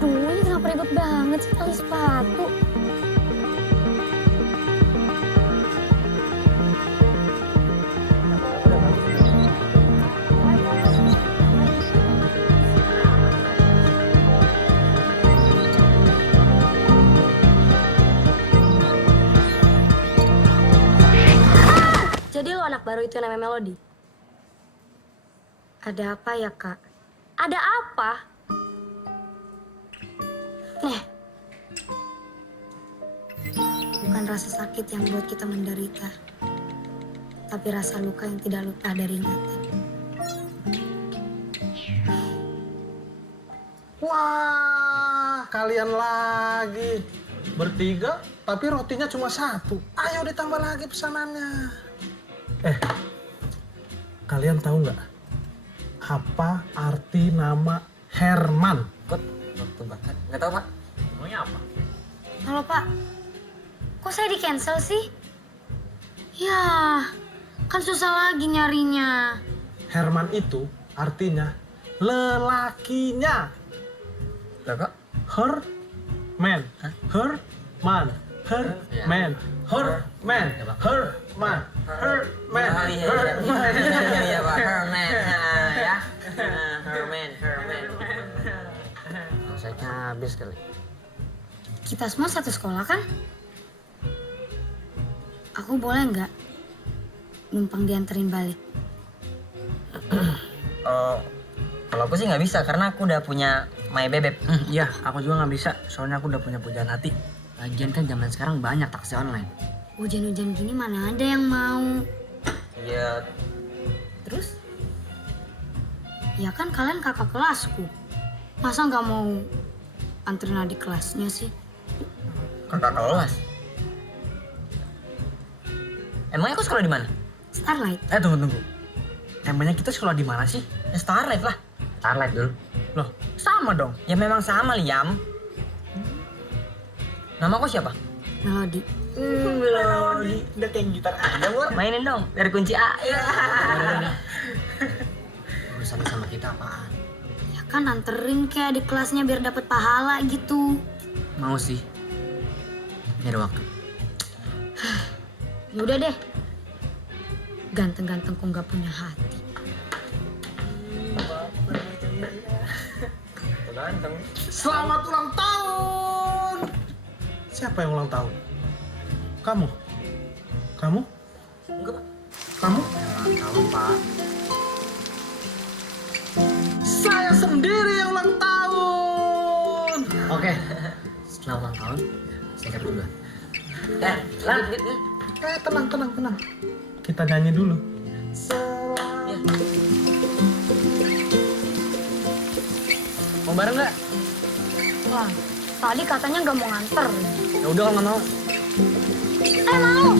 Duh, ini kenapa ribet banget sih tali sepatu? Jadi lo anak baru itu namanya Melody? Ada apa ya, Kak? Ada apa? Nih. Bukan rasa sakit yang buat kita menderita, tapi rasa luka yang tidak lupa dari ingatan. Wah, kalian lagi. Bertiga, tapi rotinya cuma satu. Ayo ditambah lagi pesanannya. Kalian tahu nggak apa arti nama Herman? Nggak tahu, Pak. Namanya apa? Halo, Pak. Kok saya di-cancel sih? Ya, kan susah lagi nyarinya. Herman itu artinya lelakinya. Lah, kok? Her man, her man, her Ya. man, her man, her man, her man, her man. Iya, Pak. Herman. Ya. Herman. Rasanya habis kali. Kita semua satu sekolah kan? Aku boleh nggak numpang dianterin balik? Kalau aku sih nggak bisa karena aku udah punya My Bebek. Iya, aku juga nggak bisa. Soalnya aku udah punya pujaan hati. Lagian kan zaman sekarang banyak taksi online. Hujan-hujan gini mana ada yang mau. Iya. Terus? Ya kan kalian kakak kelasku. Masa nggak mau anterin adik kelasnya sih? Kakak kelas. Emangnya aku sekolah di mana? Starlight. Tunggu. Emangnya kita sekolah di mana sih? Ya, Starlight lah. Starlight dulu. Loh, sama dong. Ya memang sama, Liam. Nama aku siapa? Melody. Melody. Udah kayak gitar aja, Bor. Mainin dong dari kunci A. Urusan sama kita apaan? Ya kan anterin kayak adik kelasnya biar dapat pahala gitu. Mau sih. Ini ada waktu. Ya udah deh. Ganteng-ganteng kok nggak punya hati. Ganteng. Selamat ulang tahun. Siapa yang ulang tahun? Kamu? Kamu? Enggak, Pak. Kamu? Tahun, Pak. Saya sendiri yang ulang tahun. Oke. Setelah ulang tahun, saya kat duluan. Lan. Tenang. Kita nyanyi dulu. Ya. Mau bareng nggak? Wah, tadi katanya nggak mau nganter. Ya udah kalau nggak mau. Mau.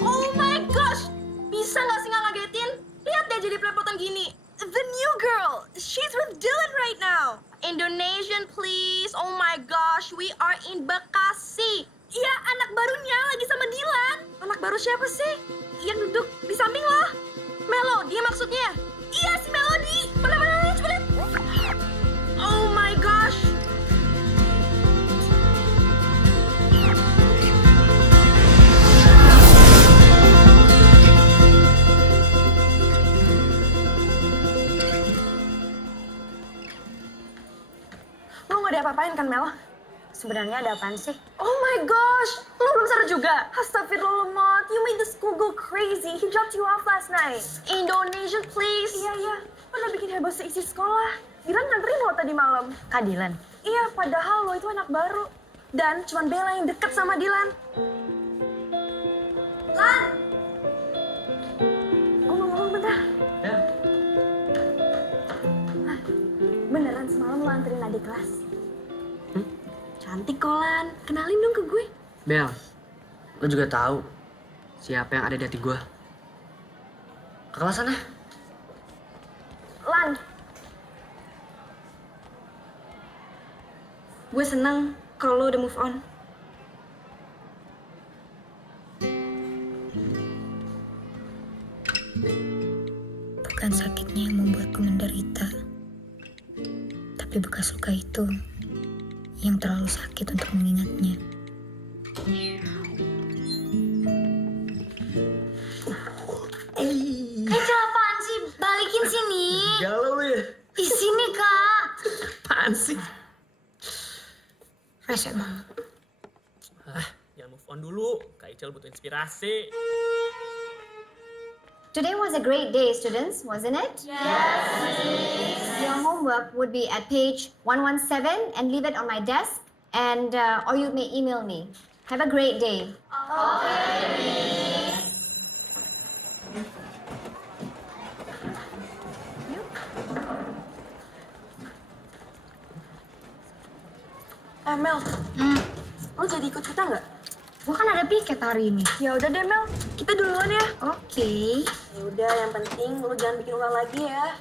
Oh my gosh! Bisa nggak sih nggak ngagetin? Lihat deh jadi pelepotan gini. The new girl, she's with Dylan right now. Indonesian please. Oh my gosh, we are in Bekasi. Iya, anak barunya lagi sama Dylan. Anak baru siapa sih? Yang duduk di samping lo. Melody maksudnya. Iya, si Melody. Mana, coba lihat. Oh my gosh. Lo nggak diapa-apain kan, Mel? Sebenarnya ada apaan sih? Oh my gosh, lo belum sadar juga? Astagfirullah, Mot. You made the school go crazy. He dropped you off last night. Indonesian, please. Iya. Lo udah bikin heboh seisi sekolah. Dylan nganterin lo tadi malam. Kak Dylan. Iya, padahal lo itu anak baru. Dan cuman Bella yang deket sama Dylan. Lan! Gue mau ngomong bentar. Ya. Beneran semalam lo anterin adik kelas? Cantik kok, Lan. Kenalin dong ke gue. Bel, lo juga tahu siapa yang ada di hati gue. Ke kelas sana. Lan. Gue seneng kalau lo udah move on. Bukan sakitnya yang membuatku menderita, tapi bekas luka itu yang terlalu sakit untuk mengingatnya. Kecil apaan sih? Balikin sini. Galau lu ya? Di sini, Kak. Apaan sih? Rese banget. Jangan move on dulu, Kak Icel butuh inspirasi. Today was a great day, students, wasn't it? Yes. Your homework would be at page 117 and leave it on my desk, and or you may email me. Have a great day. Mel, lo jadi ikut kita nggak? Gua kan ada piket hari ini. Ya udah deh Mel, kita duluan ya. Oke. Ya udah, yang penting lo jangan bikin ulah lagi ya.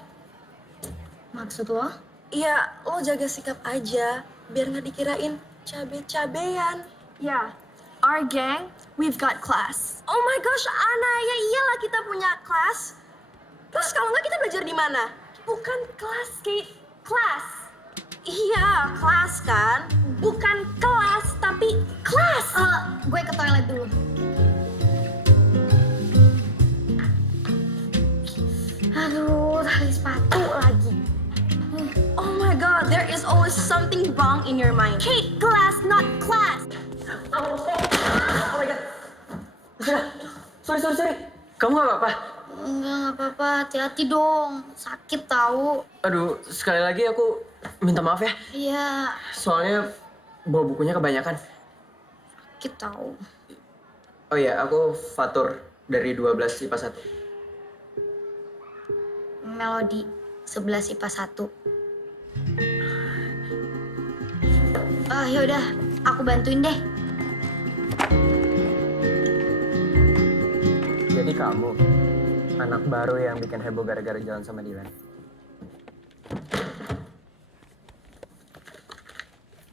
Maksud lo? Iya, lo jaga sikap aja, biar nggak dikirain cabe-cabean. Ya, our gang, we've got class. Oh my gosh, Ana, ya iyalah kita punya kelas. Terus kalau nggak kita belajar di mana? Bukan kelas, Kate. Kelas. Iya, kelas kan. Bukan kelas, tapi kelas. Gue ke toilet dulu. Aduh, tali sepatu lagi. Oh my god, there is always something wrong in your mind. Kate, class, not class. Oh my god. Sorry. Kamu gak apa-apa? Enggak apa-apa. Hati-hati dong. Sakit tahu. Aduh, sekali lagi aku minta maaf ya. Iya, Soalnya bawa bukunya kebanyakan. sakit tahu. Oh iya, aku Fatur dari 12 IPA 1. Melodi 11 IPA 1. Yaudah, aku bantuin deh. Jadi kamu, anak baru yang bikin heboh gara-gara jalan sama Dylan.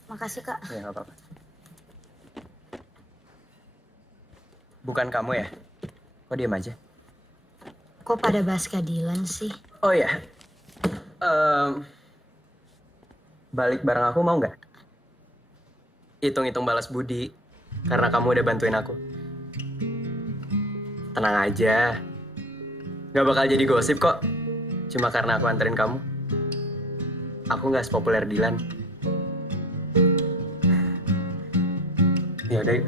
Makasih, Kak. Ya, nggak apa-apa. Bukan kamu ya? Kok diam aja? Kok pada bahas keadilan sih? Oh ya, balik bareng aku mau nggak? Hitung-hitung balas budi, karena kamu udah bantuin aku. Tenang aja, nggak bakal jadi gosip kok. Cuma karena aku anterin kamu. Aku nggak sepopuler Dylan. Ya udah. Yuk.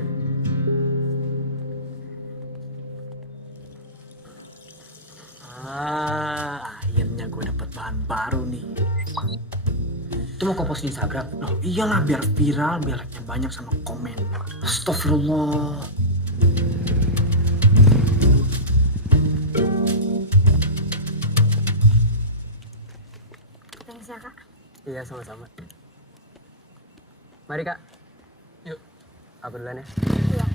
Akhirnya gue dapet bahan baru nih. Itu mau kau post di Instagram? Loh iyalah, biar viral, biar like-nya banyak sama komen. Astagfirullah. Thanks ya, Kak. Iya, sama-sama. Mari, Kak. Yuk. Aku duluan ya. Iya.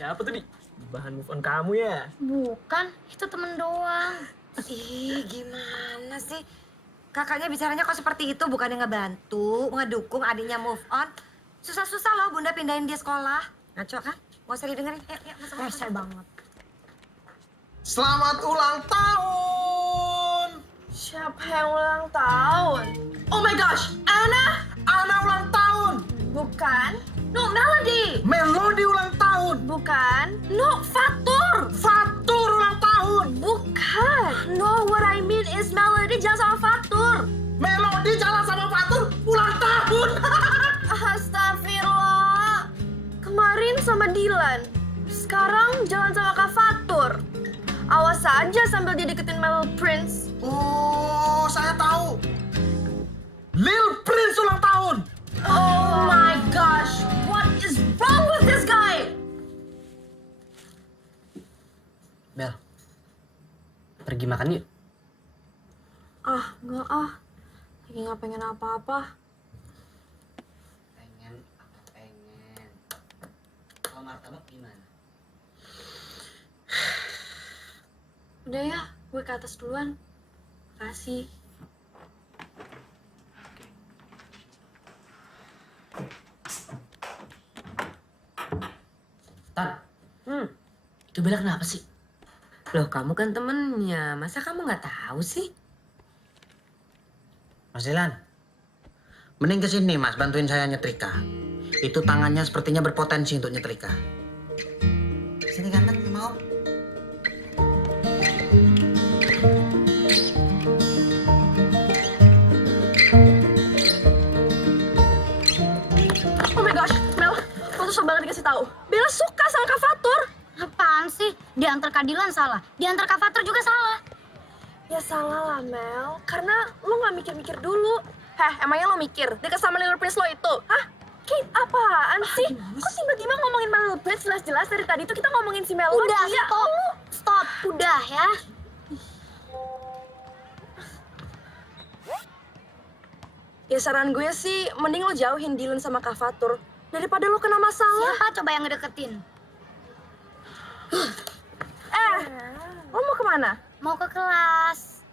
Siapa tuh, Di? Bahan move on kamu ya? Bukan, itu temen doang. Ih, gimana sih? Kakaknya bicaranya kok seperti itu, bukannya ngebantu, ngedukung adiknya move on. Susah-susah loh Bunda pindahin dia sekolah. Ngaco kan? Gak usah didengerin. Yuk, masuk. Rese banget. Selamat ulang tahun. Siapa yang ulang tahun? Oh my gosh, Ana? Ana ulang tahun. Bukan. No, Melody. Melodi ulang tahun. Bukan. No, Fatur. Fatur ulang tahun. Bukan. No, what I mean is Melody jalan sama Fatur. Melodi jalan sama Fatur ulang tahun. Astagfirullah. Kemarin sama Dylan. Sekarang jalan sama Kak Fatur. Awas aja sambil dia deketin Mel Prince. Oh, saya tahu. Lil Prince ulang tahun. Oh my gosh. What is wrong with this guy? Bel, pergi makan yuk. Enggak ah. Lagi nggak pengen apa-apa. Pengen. Kalau martabak gimana? Udah ya, gue ke atas duluan. Makasih. Itu Bella kenapa sih? Loh, kamu kan temennya. Masa kamu nggak tahu sih? Mas Dilan, mending kesini mas, bantuin saya nyetrika. Itu tangannya sepertinya berpotensi untuk nyetrika. Sini ganteng, mau? Oh my gosh, Mel, lo tuh sok banget dikasih tahu. Bella suka sama Kak Fatur. Apaan sih? Diantar Kadilan salah, diantar Kak Fatur juga salah. Ya salah lah, Mel. Karena lo nggak mikir-mikir dulu. Emangnya lo mikir deket sama Little Prince lo itu? Hah? Kate, apaan sih? Kok tiba-tiba ngomongin Little Prince jelas-jelas dari tadi tuh kita ngomongin si Mel. Udah, Ya, stop, udah ya. Ya saran gue sih, mending lo jauhin Dylan sama Kak Fatur. Daripada lo kena masalah. Siapa coba yang ngedeketin? Lo mau kemana? Mau ke kelas.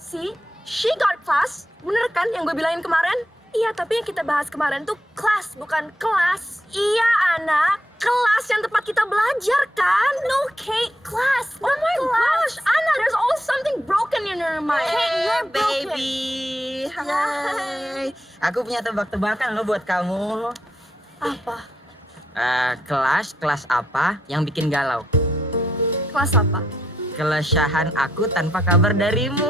See, she got class. Bener kan yang gue bilangin kemarin? Iya, tapi yang kita bahas kemarin tuh kelas, bukan kelas. Iya, anak. Kelas yang tempat kita belajar, kan? No, Kate, class. Oh my gosh, Anna, there's always something broken in your mind. Kate, you're broken. Baby. Hai. Aku punya tebak-tebakan lo buat kamu. Apa? Kelas apa yang bikin galau? Kelas apa? Kelesyahan aku tanpa kabar darimu.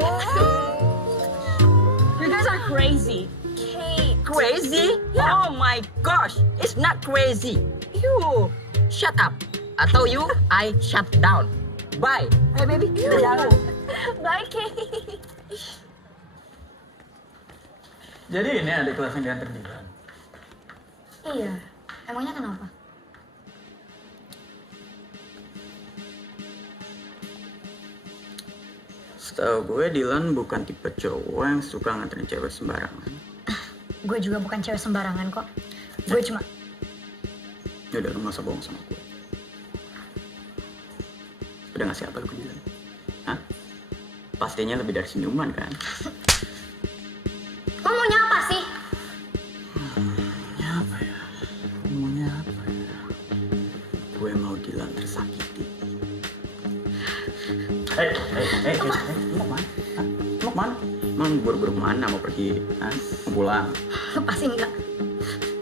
You guys are crazy. Kate. Crazy? Yeah. Oh my gosh, it's not crazy. You shut up. Atau you, I shut down. Bye. Hey baby, kita jalan. Bye, Kate. Jadi ini adik kelas yang diantar Dilan. Iya, emangnya kenapa? Setahu gue Dilan bukan tipe cowok yang suka nganterin cewek sembarangan. Gue juga bukan cewek sembarangan kok. Gue cuma... Udah, lu gak usah bohong sama gue. Udah ngasih apa lu ke Dilan? Hah? Pastinya lebih dari senyuman kan? Lo maunya apa sih? Maunya apa ya? Maunya apa ya? Gue mau Dilan tersakiti. Hei, lu mau kemana? Hah? Lu mau kemana? Emang buru-buru kemana? Mau pergi? Hah? Mau pulang? Lo pasti enggak.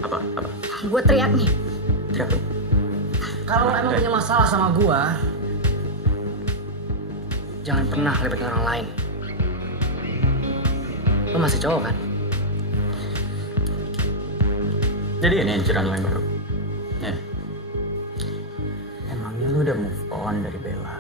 Apa? Gue teriak nih. Teriak lu? Kalau lo emang punya masalah sama gua, jangan pernah lepetin orang lain. Lo masih cowok kan? Jadi ini inceran lo yang baru? Ya. Emangnya lu udah move on dari Bella?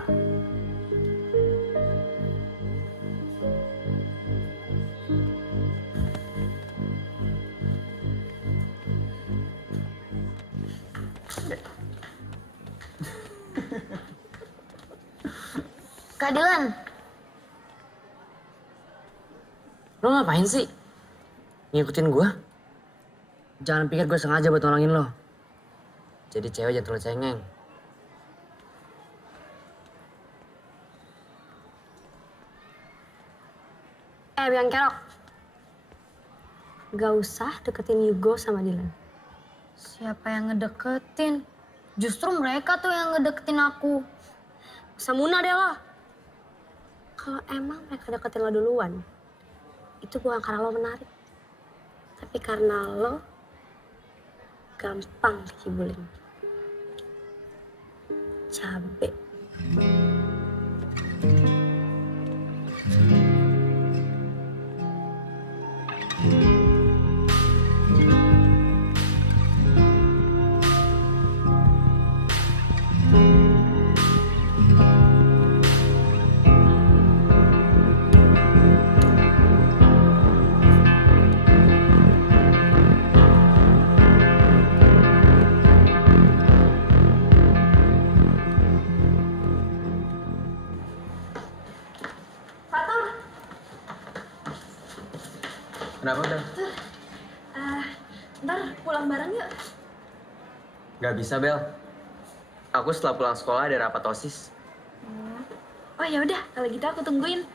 Kak Dilan, Lo ngapain sih? Ngikutin gua? Jangan pikir gue sengaja buat nolongin lo. Jadi cewek jangan terlalu cengeng. Biang Kerok. Gak usah deketin Yugo sama Dylan. siapa yang ngedeketin? Justru mereka tuh yang ngedeketin aku. Samuna deh lo. Kalau emang mereka deketin lo duluan, itu bukan karena lo menarik. Tapi karena lo gampang dikibulin. Cabe. Kenapa udah? Ntar pulang bareng yuk. Gak bisa, Bel. Aku setelah pulang sekolah ada rapat OSIS. Oh ya udah, kalau gitu aku tungguin.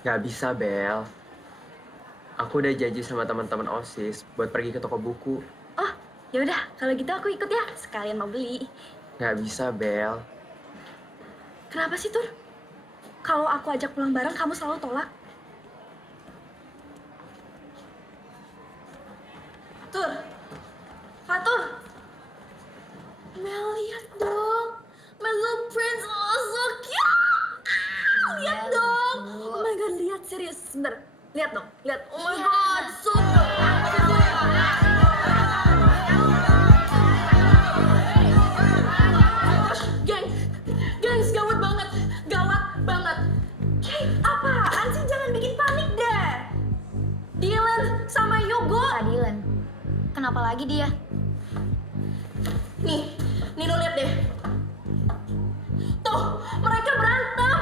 Gak bisa, Bel. Aku udah janji sama teman-teman OSIS buat pergi ke toko buku. Oh, Ya udah, kalau gitu aku ikut ya. Sekalian mau beli. Nggak bisa, Bel. Kenapa sih, Tur? Kalau aku ajak pulang bareng, kamu selalu tolak. Tur. Fatur. Mel, lihat dong. My little prince, oh so cute. Lihat dong. Oh my god, lihat serius. Sebentar. Lihat dong, lihat. Oh my god, so Gengs, gawat banget. Gawat banget. Kate, apaan sih? Jangan bikin panik deh. Dylan sama Yogo. Kak Dylan, kenapa lagi dia? Nih lo lihat deh. Tuh, mereka berantem.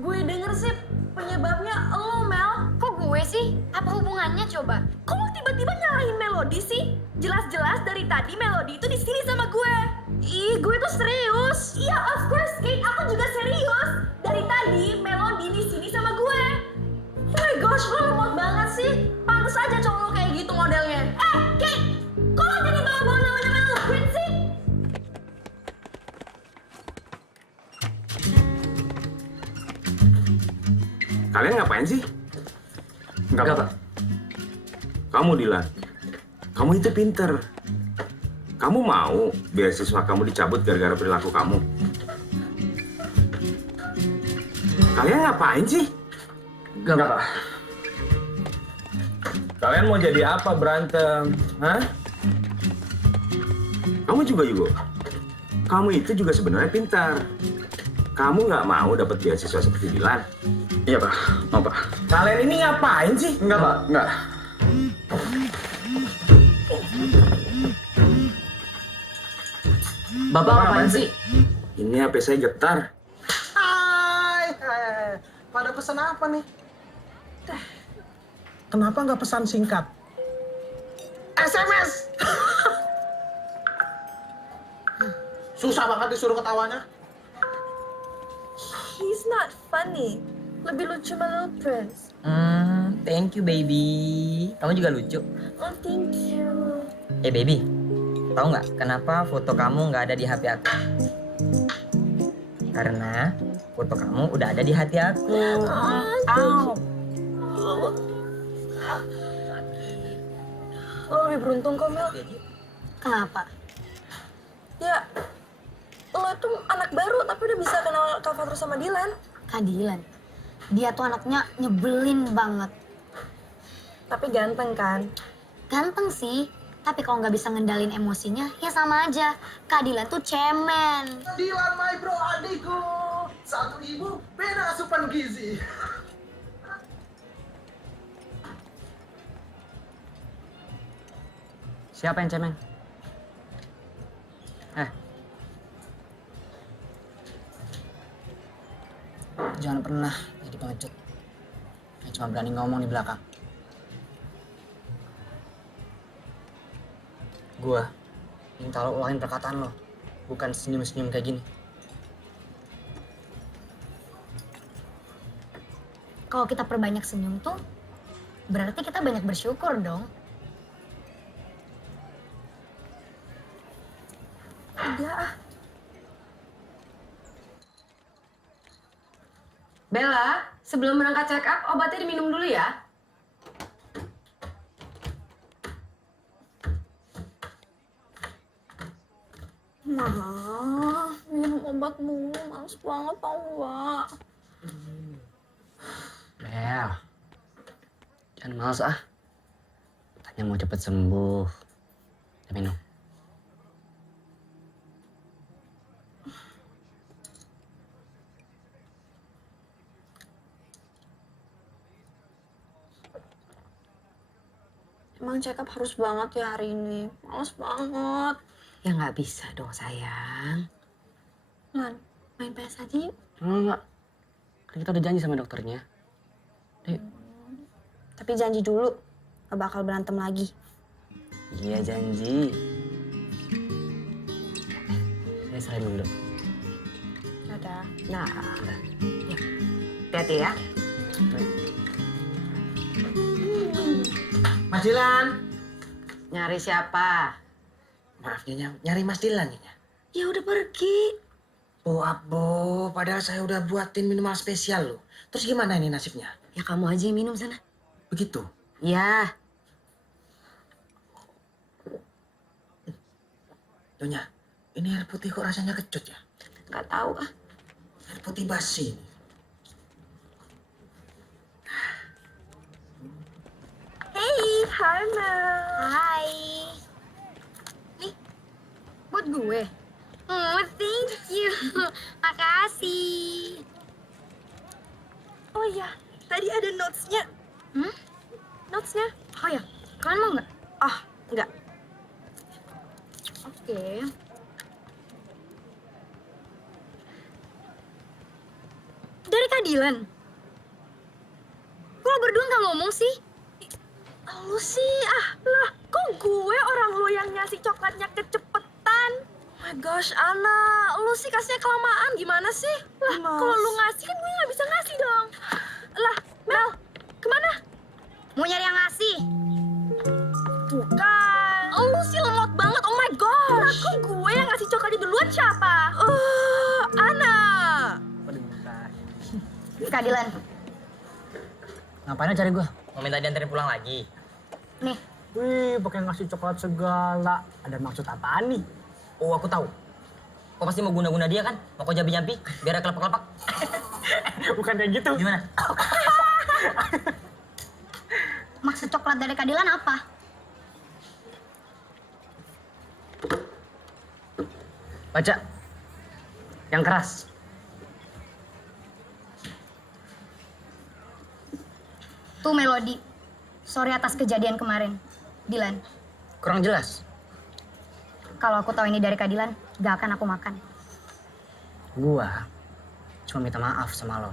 Gue denger sih penyebabnya lo, Mel. Kok gue sih? Apa hubungannya coba? Kok lo tiba-tiba nyalahin Melody sih? Jelas-jelas dari tadi Melody itu di sini sama gue. Ih, gue tuh serius. Iya, of course, Kate. Aku juga serius. Dari tadi Melody di sini sama gue. Oh my gosh, lo lemot banget sih. Pantes aja cowok lo kayak gitu modelnya. Kate, kok lo jadi bawa-bawa namanya Mel Prince sih? Kalian ngapain sih? Enggak, Pak. Kamu Dilan, kamu itu pinter. Kamu mau beasiswa kamu dicabut gara-gara perilaku kamu? Kalian ngapain sih? Enggak, Pak. Kalian mau jadi apa berantem? Hah? Kamu juga, Yugo. Kamu itu juga sebenarnya pintar. Kamu nggak mau dapat beasiswa seperti Dilan? Iya, Pak. Mau, Pak. Kalian ini ngapain sih? Enggak, Pak. Enggak. Bapak apaan sih? Ini HP saya getar. Hai. Pada pesan apa nih? Kenapa nggak pesan singkat? SMS! Susah banget disuruh ketawanya. He's not funny. Lebih lucu My Little Prince. Thank you baby. Kamu juga lucu. Oh, thank you. Baby, tahu nggak kenapa foto kamu nggak ada di HP aku? Karena foto kamu udah ada di hati aku. Lo lebih beruntung kok, Mel. Kenapa? Ya, lo tuh anak baru tapi udah bisa kenal Kak Fatur sama Dylan. Kak Dylan, dia tuh anaknya nyebelin banget. Tapi ganteng kan? Ganteng sih, tapi kalau nggak bisa ngendalin emosinya, ya sama aja. Kak Dylan tuh cemen. Dylan, my bro, adikku. Satu ibu, beda asupan gizi. Siapa yang cemen? Jangan pernah jadi pengecut. Yang cuma berani ngomong di belakang. Gua minta lo ulangin perkataan lo, bukan senyum-senyum kayak gini. Kalau kita perbanyak senyum tuh, berarti kita banyak bersyukur dong. Udah ah. Bella, sebelum berangkat check up, obatnya diminum dulu ya. Nah, minum obat mulu, males banget tau gak? Bel, jangan males ah. Katanya mau cepet sembuh. Ya minum. Emang check up harus banget ya hari ini, males banget. Ya nggak bisa dong sayang. Lan, main PS aja yuk. Enggak. Kan kita udah janji sama dokternya. Ayo. Tapi janji dulu, gak bakal berantem lagi. Iya janji. Saya salim dulu. Dadah. Nah, ya. Hati-hati ya. Mas Dylan. Nyari siapa? Maaf Nyonya, nyari Mas Dilan Nyonya. Ya udah pergi. Oh Abo, padahal saya udah buatin minuman spesial loh. Terus gimana ini nasibnya? Ya kamu aja yang minum sana. Begitu? Ya. Nyonya, ini air putih kok rasanya kecut ya? Nggak tahu ah. Air putih basi ini. Hey, hi Mel. Hai. Nih, buat gue. Oh, thank you. Makasih. Oh iya, tadi ada notes-nya. Hmm? Notes-nya? Oh ya, kalian mau nggak? Ah, enggak. Oke. Dari Kak Dilan. Kok lo berdua nggak ngomong sih? Lu sih, lah, kok gue orang lu yang ngasih coklatnya kecepetan? Oh my gosh, Ana, lu sih kasihnya kelamaan, gimana sih? Lah, kalau lu ngasih kan gue nggak bisa ngasih dong. Lah, Mel, kemana? Mau nyari yang ngasih? Tuh kan. Lu sih lemot banget, oh my gosh. Lah, kok gue yang ngasih coklatnya duluan siapa? Ana. Kak Dilan, Ngapain cari gua? Mau minta dianterin pulang lagi? nih. Wih, pakai ngasih coklat segala. Ada maksud apaan nih? Oh, aku tahu. Kau pasti mau guna-guna dia kan? Mau kau jampi-jampi biar ada kelepak-kelepak. Bukan kayak gitu. Gimana? Maksud coklat dari Kak Dilan apa? Baca. Yang keras. Tuh Melody. Sorry atas kejadian kemarin. Dilan, Kurang jelas. kalau aku tahu ini dari Kak Dilan, gak akan aku makan. Gua cuma minta maaf sama lo.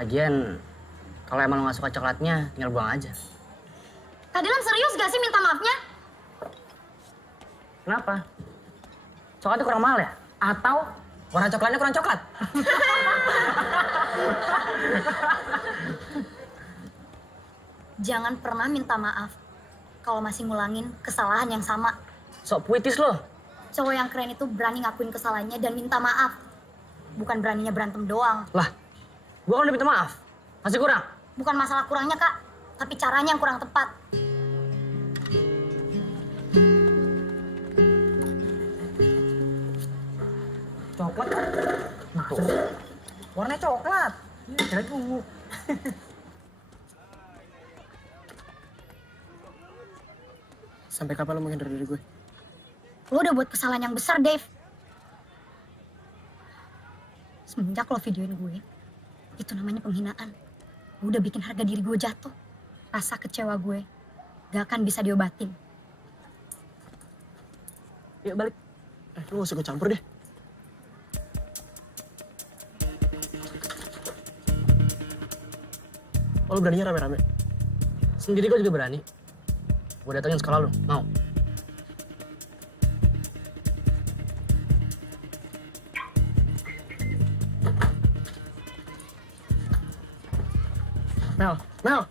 Lagian, kalau emang lo gak suka coklatnya, tinggal buang aja. Kak Dilan serius gak sih minta maafnya? Kenapa? Coklatnya kurang mahal ya? Atau warna coklatnya kurang coklat? Jangan pernah minta maaf kalau masih ngulangin kesalahan yang sama. Sok puitis lo. Cowok yang keren itu berani ngakuin kesalahannya dan minta maaf. Bukan beraninya berantem doang. Lah, gua kan udah minta maaf. Masih kurang? Bukan masalah kurangnya, Kak. Tapi caranya yang kurang tepat. Coklat? Tuh. Warnanya coklat. Kira ungu. Sampai kapan lo menghindar dari gue? Lo udah buat kesalahan yang besar, Dave. Semenjak lo videoin gue, itu namanya penghinaan. Lo udah bikin harga diri gue jatuh. Rasa kecewa gue gak akan bisa diobatin. Yuk balik. Lu gak usah gue campur deh. Oh, lu beraninya rame-rame? Sendiri gue juga berani. Gue datengin sekolah lu, mau? Mel!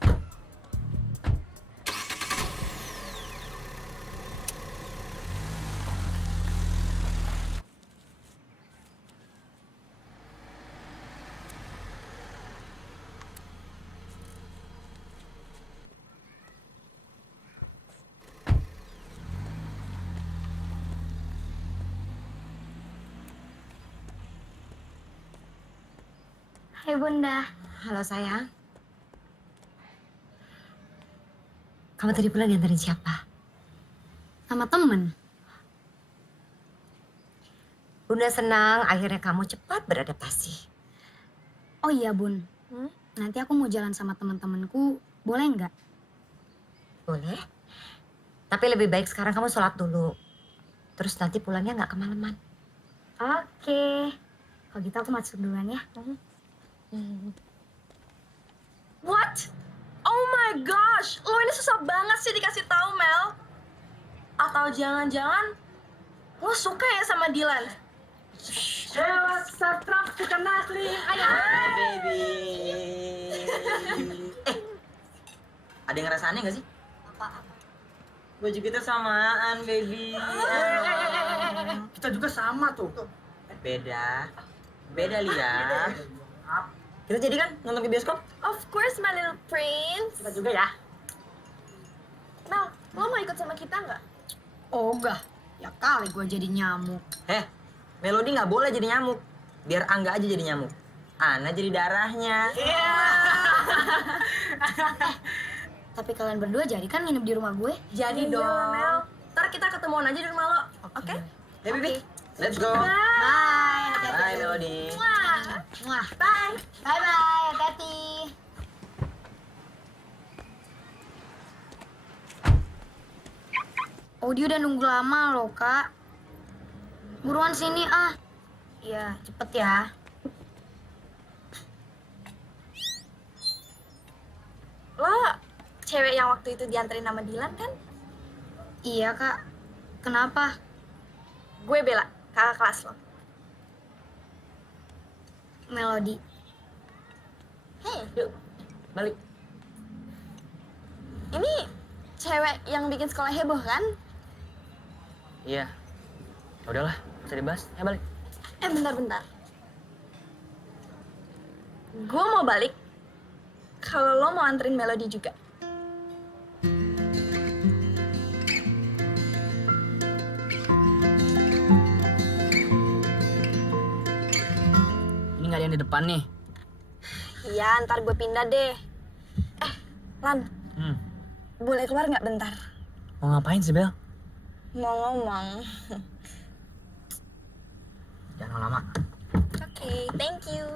Hai Bunda. Halo sayang. Kamu tadi pulang diantarin siapa? Sama temen. Bunda senang akhirnya kamu cepat beradaptasi. Oh iya Bun. Nanti aku mau jalan sama temen-temenku. Boleh nggak? Boleh. Tapi lebih baik sekarang kamu sholat dulu. Terus nanti pulangnya nggak kemalaman. Oke. Kalau gitu aku masuk duluan ya. What? Oh my gosh, lo ini susah banget sih dikasih tahu Mel. Atau jangan-jangan lo suka ya sama Dilan? Baby. Ada yang ngerasa aneh gak sih? Baju kita samaan, baby. Kita juga sama tuh. Beda. Beda, Lia. Kita jadi kan nonton ke bioskop? Of course, my little prince. Kita juga ya. Mel, lo mau ikut sama kita nggak? Ogah, ya kali gue jadi nyamuk. Melody nggak boleh jadi nyamuk. Biar Angga aja jadi nyamuk. Ana jadi darahnya. Tapi kalian berdua jadi kan nginep di rumah gue? Jadi dong. Mel. Ntar kita ketemuan aja di rumah lo, oke? Hey, baby. Let's go. Bye. Bye, Melody. Wah, Bye. bye-bye, hati-hati. Audi udah nunggu lama loh, Kak. Buruan sini, ah. Iya, cepet ya. Lo cewek yang waktu itu dianterin sama Dilan kan? Iya, Kak. Kenapa? Gue Bella, kakak kelas lo. Melody. Yuk, balik. Ini cewek yang bikin sekolah heboh kan? Iya. Ya udahlah, bisa dibahas. Ya balik. Bentar-bentar. Gue mau balik kalau lo mau anterin Melody juga. Ini nggak ada yang di depan nih. Iya, ntar gue pindah deh. Lan, boleh keluar nggak bentar? Mau ngapain sih, Bel? Mau ngomong. Jangan lama. Oke, thank you.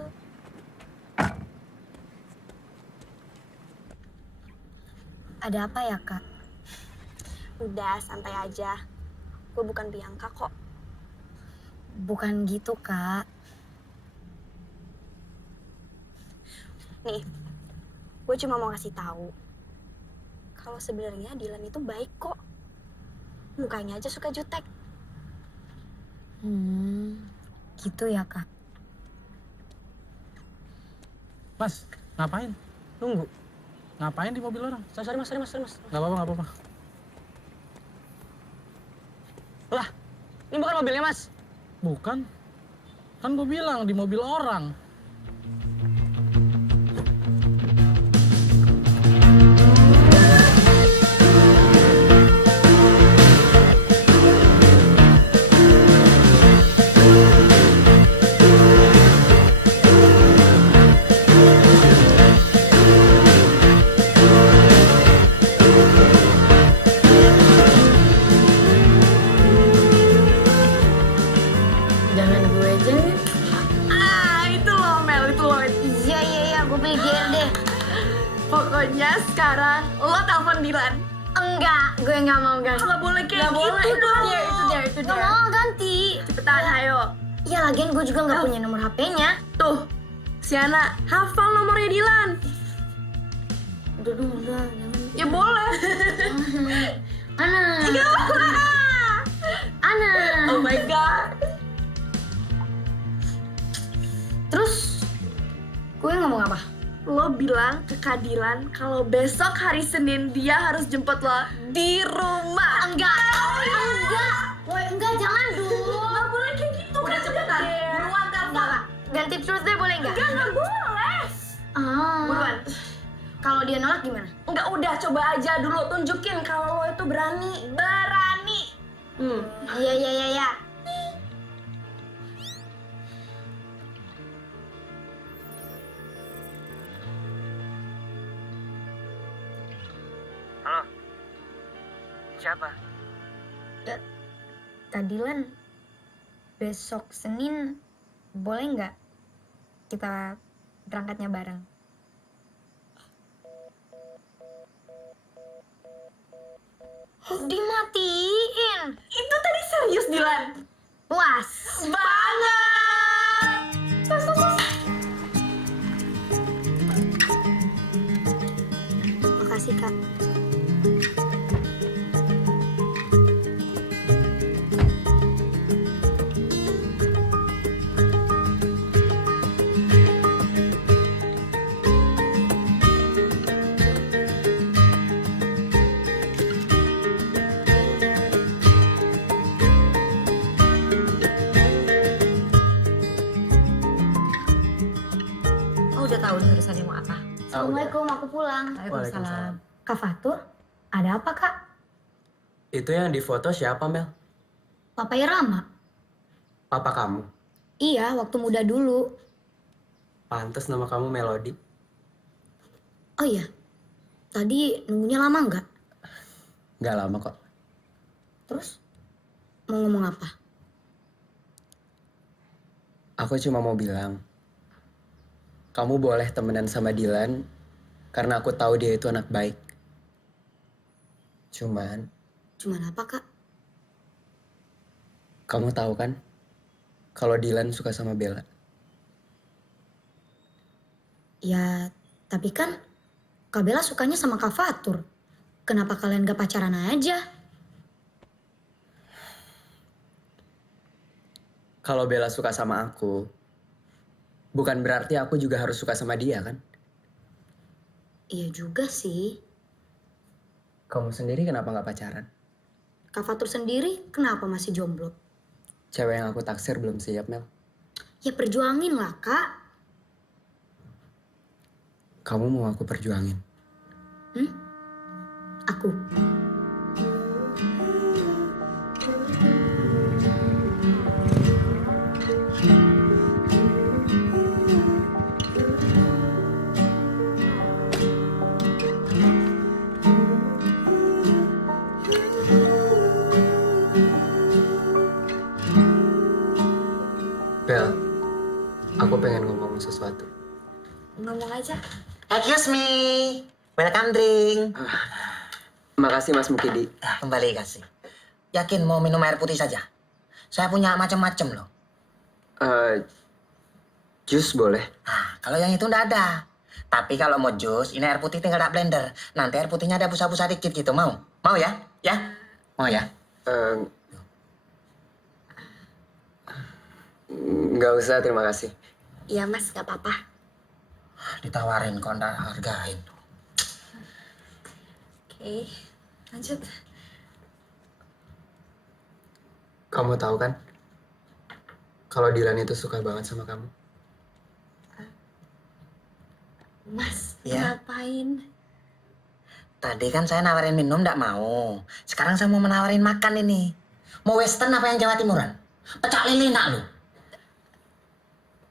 Ada apa ya, Kak? Udah, santai aja. Gue bukan Bianca kok. Bukan gitu, Kak. Nih, gue cuma mau kasih tahu kalau sebenarnya Dilan itu baik kok. Mukanya aja suka jutek. Gitu ya, Kak. Mas, ngapain? Tunggu. Ngapain di mobil orang? Sorry, mas. Gak apa-apa, gak apa-apa. Lah, ini bukan mobilnya, mas. Bukan. Kan gue bilang di mobil orang. Jangan gue aja nih. Itu loh Mel, itu loh. Iya, gue beli biar deh. Pokoknya sekarang lo telepon Dilan. Enggak, gue nggak mau ganti. Nggak boleh kayak Nggak gitu boleh, itu dong. dia. Nggak mau ganti. Cepetan, ayo. Iya, lagian gue juga nggak punya nomor HP-nya. Tuh, Siana, hafal nomornya Dilan. Udah dong, udah. Jangan. Ya boleh. Ana. Ana. Oh my god. Terus, gue ngomong apa? Lo bilang ke Kak Dilan kalau besok hari Senin dia harus jemput lo di rumah. Enggak. Woi, enggak, jangan dulu. Nggak boleh kayak gitu. Udah cepetan. Buruan telepon. Ganti terus deh, boleh nggak? Nggak boleh. Buruan. Kalau dia nolak gimana? Enggak, udah coba aja dulu tunjukin kalau lo itu berani. Berani. Iya. Halo. Siapa? Kadilan, besok Senin boleh nggak kita berangkatnya bareng? Dimatiin. Itu tadi serius Dilan. Puas. Banget. Makasih, Kak. Assalamualaikum, aku pulang. Waalaikumsalam. Kak Fatur, ada apa kak? Itu yang di foto siapa, Mel? Papanya Rama? Papa kamu? Iya, waktu muda dulu. Pantes nama kamu Melody. Oh iya, tadi nunggunya lama nggak? Nggak lama kok. Terus, mau ngomong apa? Aku cuma mau bilang, kamu boleh temenan sama Dylan karena aku tahu dia itu anak baik. Cuman, Cuman apa kak? kamu tahu kan kalau Dylan suka sama Bella. Ya, tapi kan Kak Bella sukanya sama Kak Fatur. Kenapa kalian gak pacaran aja? Kalau Bella suka sama aku, bukan berarti aku juga harus suka sama dia kan? Iya juga sih. Kamu sendiri kenapa nggak pacaran? Kak Fatur sendiri kenapa masih jomblo? Cewek yang aku taksir belum siap, Mel. Ya perjuangin lah kak. Kamu mau aku perjuangin? Aku. Bel, aku pengen ngomong sesuatu. Ngomong aja. Excuse me. Welcome drink. Makasih Mas Mukidi. Kembali kasih. Yakin mau minum air putih saja? Saya punya macam-macam loh. Jus boleh? Nah, kalau yang itu ndak ada. Tapi kalau mau jus, ini air putih tinggal tak blender. Nanti air putihnya ada busa-busa dikit gitu. Mau? Mau ya? Ya? Mau ya? Nggak usah, terima kasih. Iya mas, gak apa-apa. Ditawarin kok ndak hargain. Oke, lanjut. Kamu tahu kan? Kalau Dylan itu suka banget sama kamu. Mas, Ya. ngapain? Tadi kan saya nawarin minum ndak mau. Sekarang saya mau menawarin makan ini. Mau western apa yang Jawa Timuran? Pecak lele nak lu.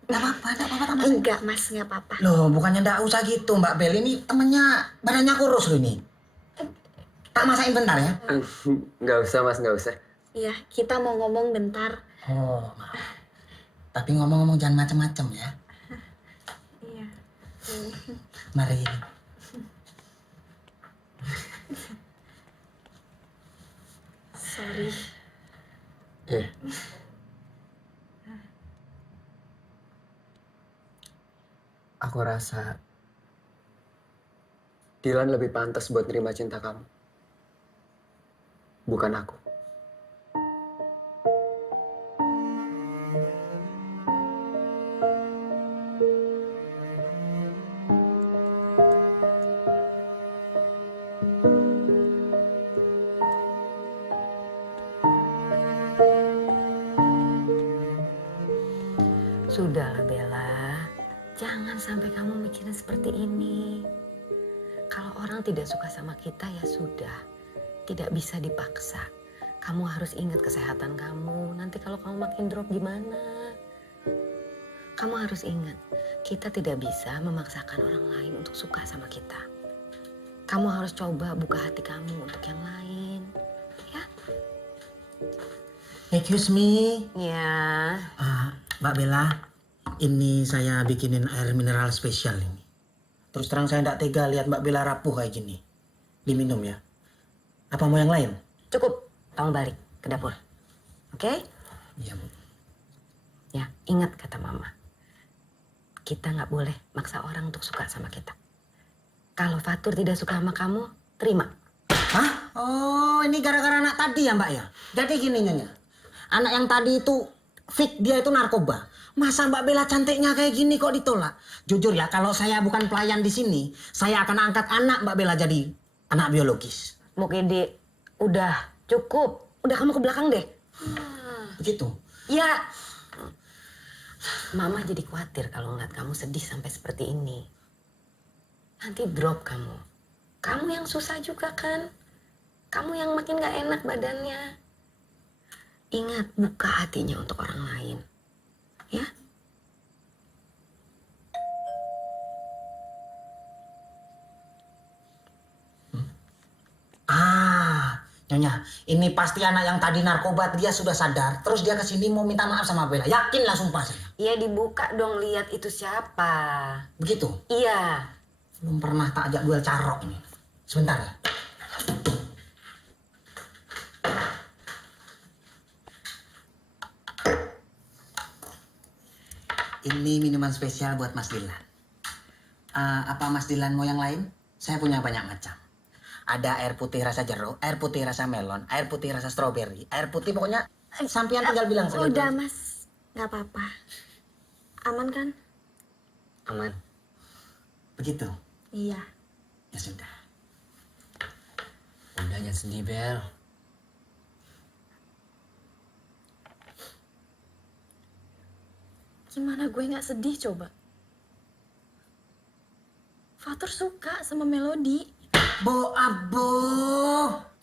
Nggak apa-apa tambah. Enggak mas, gak apa-apa. Loh, bukannya ndak usah gitu, Mbak Bel. Ini temennya badannya kurus loh ini. Tak masakin bentar ya? Nggak usah Mas, nggak usah. Iya, kita mau ngomong bentar. Oh, maaf. Tapi ngomong-ngomong jangan macem-macem ya. Iya. Mari. Sorry. Iya. Aku rasa Dylan lebih pantas buat nerima cinta kamu. Bukan aku. Sudahlah Bella, jangan sampai kamu mikirin seperti ini. Kalau orang tidak suka sama kita ya sudah, tidak bisa dipaksa. Kamu harus ingat kesehatan kamu, nanti kalau kamu makin drop gimana? Kamu harus ingat, kita tidak bisa memaksakan orang lain untuk suka sama kita. Kamu harus coba buka hati kamu untuk yang lain, ya? Excuse me. Ya. Mbak Bella, ini saya bikinin air mineral spesial ini. Terus terang saya ndak tega lihat Mbak Bella rapuh kayak gini. Diminum ya. Apa mau yang lain? Cukup, tolong balik ke dapur. Oke? Iya, Bu. Ya, ingat kata Mama. Kita nggak boleh maksa orang untuk suka sama kita. Kalau Fatur tidak suka sama kamu, terima. Hah? Oh, ini gara-gara anak tadi ya, Mbak ya? Jadi gini, Nyonya. Anak yang tadi itu fake, dia itu narkoba. Masa Mbak Bella cantiknya kayak gini kok ditolak? Jujur ya, kalau saya bukan pelayan di sini, saya akan angkat anak Mbak Bella jadi anak biologis. Mukidi, udah cukup. Udah kamu ke belakang deh. Begitu. Ya. Mama jadi khawatir kalau ngeliat kamu sedih sampai seperti ini. Nanti drop kamu. Kamu yang susah juga kan? Kamu yang makin gak enak badannya. Ingat, buka hatinya untuk orang lain. Ya? Nyonya, ini pasti anak yang tadi narkoba, dia sudah sadar. Terus dia kesini mau minta maaf sama Bella. Yakin lah sumpah saya. Iya dibuka dong, lihat itu siapa. Begitu? Iya. Belum pernah tak ajak duel carok ini. Sebentar ya. Ini minuman spesial buat Mas Dilan. Apa Mas Dilan mau yang lain? Saya punya banyak macam. Ada air putih rasa jeruk, air putih rasa melon, air putih rasa stroberi, air putih pokoknya sampean tinggal bilang saja. Udah mas, nggak apa-apa. Aman kan? Aman. Begitu? Iya. Ya sudah. Udah jangan sedih, Bel. Gimana gue nggak sedih coba? Fatur suka sama Melody. Bo abo.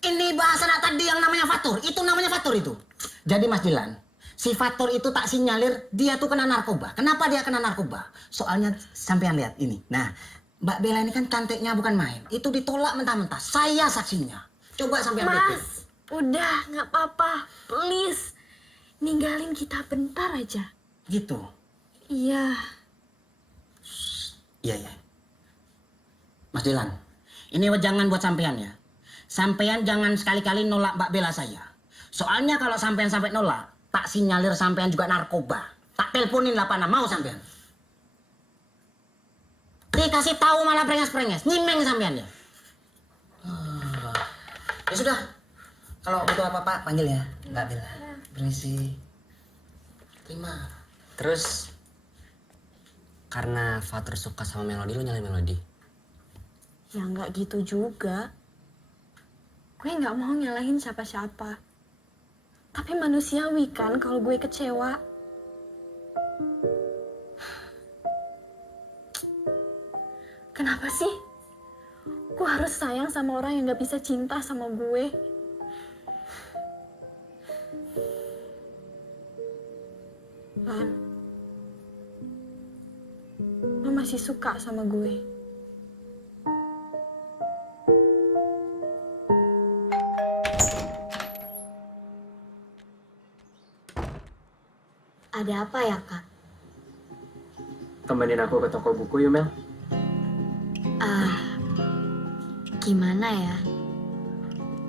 Ini bahasa anak tadi yang namanya Fatur. Itu namanya Fatur itu. Jadi Mas Dilan, si Fatur itu tak sinyalir dia tuh kena narkoba. Kenapa dia kena narkoba? Soalnya sampean lihat ini. Nah, Mbak Bella ini kan cantiknya bukan main. Itu ditolak mentah-mentah. Saya saksinya. Coba sampean lihat. Mas, udah nggak apa-apa. Please, ninggalin kita bentar aja. Gitu. Iya. Iya, iya. Mas Dilan, ini jangan buat sampean ya. Sampean jangan sekali-kali nolak Mbak Bella saya. Soalnya kalau sampean sampai nolak, tak sinyalir sampean juga narkoba. Tak teleponin lah pana, mau sampean. Dikasih tahu malah prenges-prenges, nyimeng sampean ya. Ya sudah, kalau butuh apa-apa panggil ya Mbak Bella. Berisi. Terima. Terus karena Fatur suka sama Melody, lu nyalain Melody. Ya nggak gitu juga. Gue nggak mau nyalahin siapa-siapa. Tapi manusiawi kan kalau gue kecewa. Kenapa sih? Gue harus sayang sama orang yang nggak bisa cinta sama gue. Lan, lo masih suka sama gue. Ada apa ya, Kak? Temenin aku ke toko buku yuk, Mel. Gimana ya?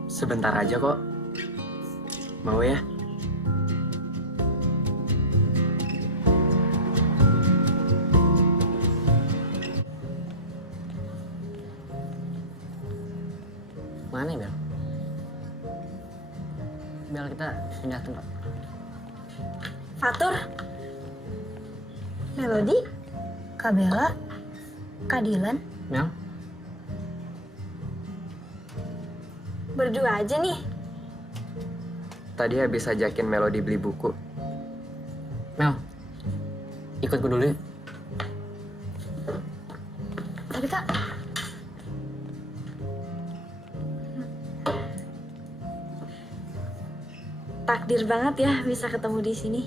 Sebentar aja kok. Mau ya? Mana ya, Bel? Bel, kita pindah tempat. Fatur, Melody, Kak Bella? Kak Dilan? Mel? berdua aja nih. Tadi habis ajakin Melody beli buku. Mel, ikut gue dulu ya. Tapi Kak, Takdir banget ya bisa ketemu di sini.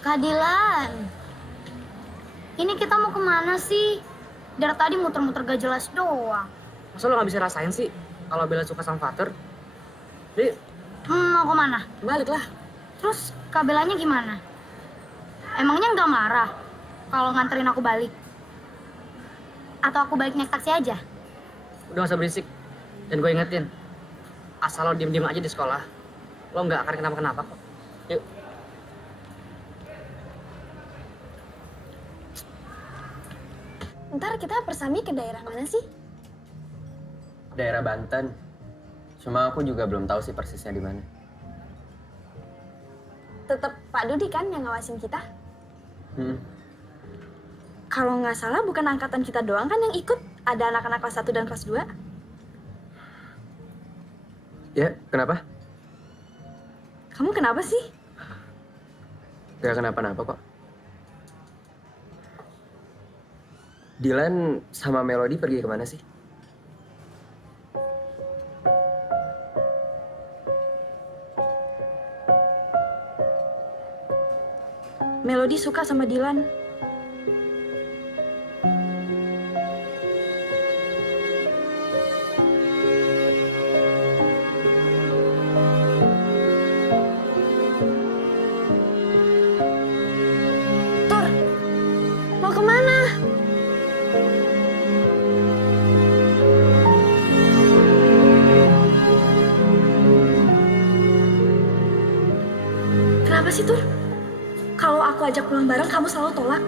Kak Dilan. Ini kita mau kemana sih? Dari tadi muter-muter gak jelas doang. Masa lo gak bisa rasain sih kalau Bella suka sama Fatur? Jadi, Mau kemana? balik lah. Terus Kak Bellanya gimana? Emangnya nggak marah kalau nganterin aku balik? Atau aku balik naik taksi aja? Udah gak usah berisik. Dan gue ingetin, asal lo diem-diem aja di sekolah, lo gak akan kenapa-kenapa kok. Yuk. Ntar kita persami ke daerah mana sih? Daerah Banten. Cuma aku juga belum tahu sih persisnya di mana. Tetap Pak Dudi kan yang ngawasin kita? Hmm. Kalau nggak salah bukan angkatan kita doang kan yang ikut? Ada anak-anak kelas 1 dan kelas 2? Ya, kenapa? Kamu kenapa sih? Gak kenapa-napa kok. Dylan sama Melody pergi kemana sih? Melody suka sama Dylan. Tur, mau kemana? Kenapa sih, Tur? Kalau aku ajak pulang bareng, kamu selalu tolak.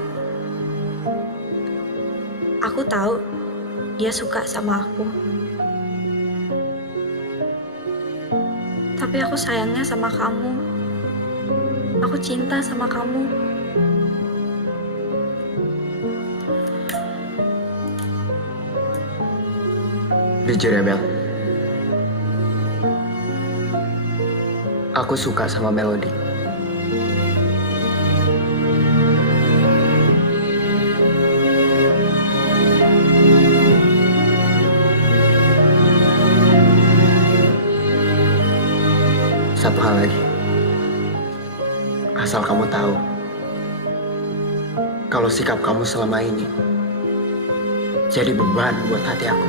Aku tahu dia suka sama aku. Tapi aku sayangnya sama kamu. Aku cinta sama kamu. Jujur ya, Bel. Aku suka sama Melody. Satu hal lagi. Asal kamu tahu, kalau sikap kamu selama ini jadi beban buat hati aku.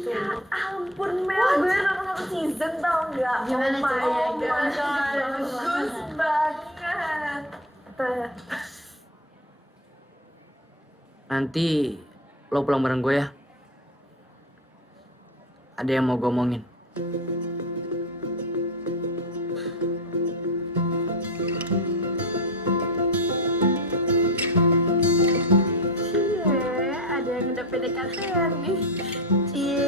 Ya ampun Mel, gue nonton season tau nggak? Gimana ceritanya, Oh my god, bagus banget. Nanti lo pulang bareng gue ya. Ada yang mau gue omongin. Ada yang udah PDKT-an nih. Cie.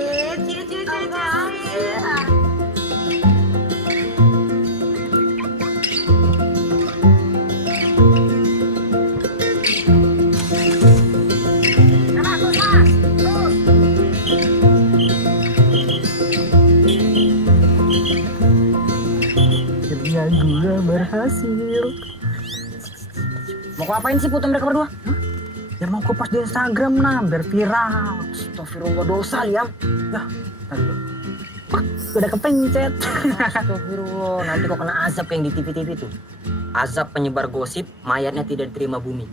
Kerja gue berhasil. Mau ngapain sih foto mereka berdua? Hah? Ya mau ku post di Instagram nah, biar viral. Astagfirullah, dosa Liam. Ya, tadi lo. Udah kepencet. Astagfirullah, nanti kok kena azab kayak yang di TV-TV tuh. Azab penyebar gosip, mayatnya tidak diterima bumi.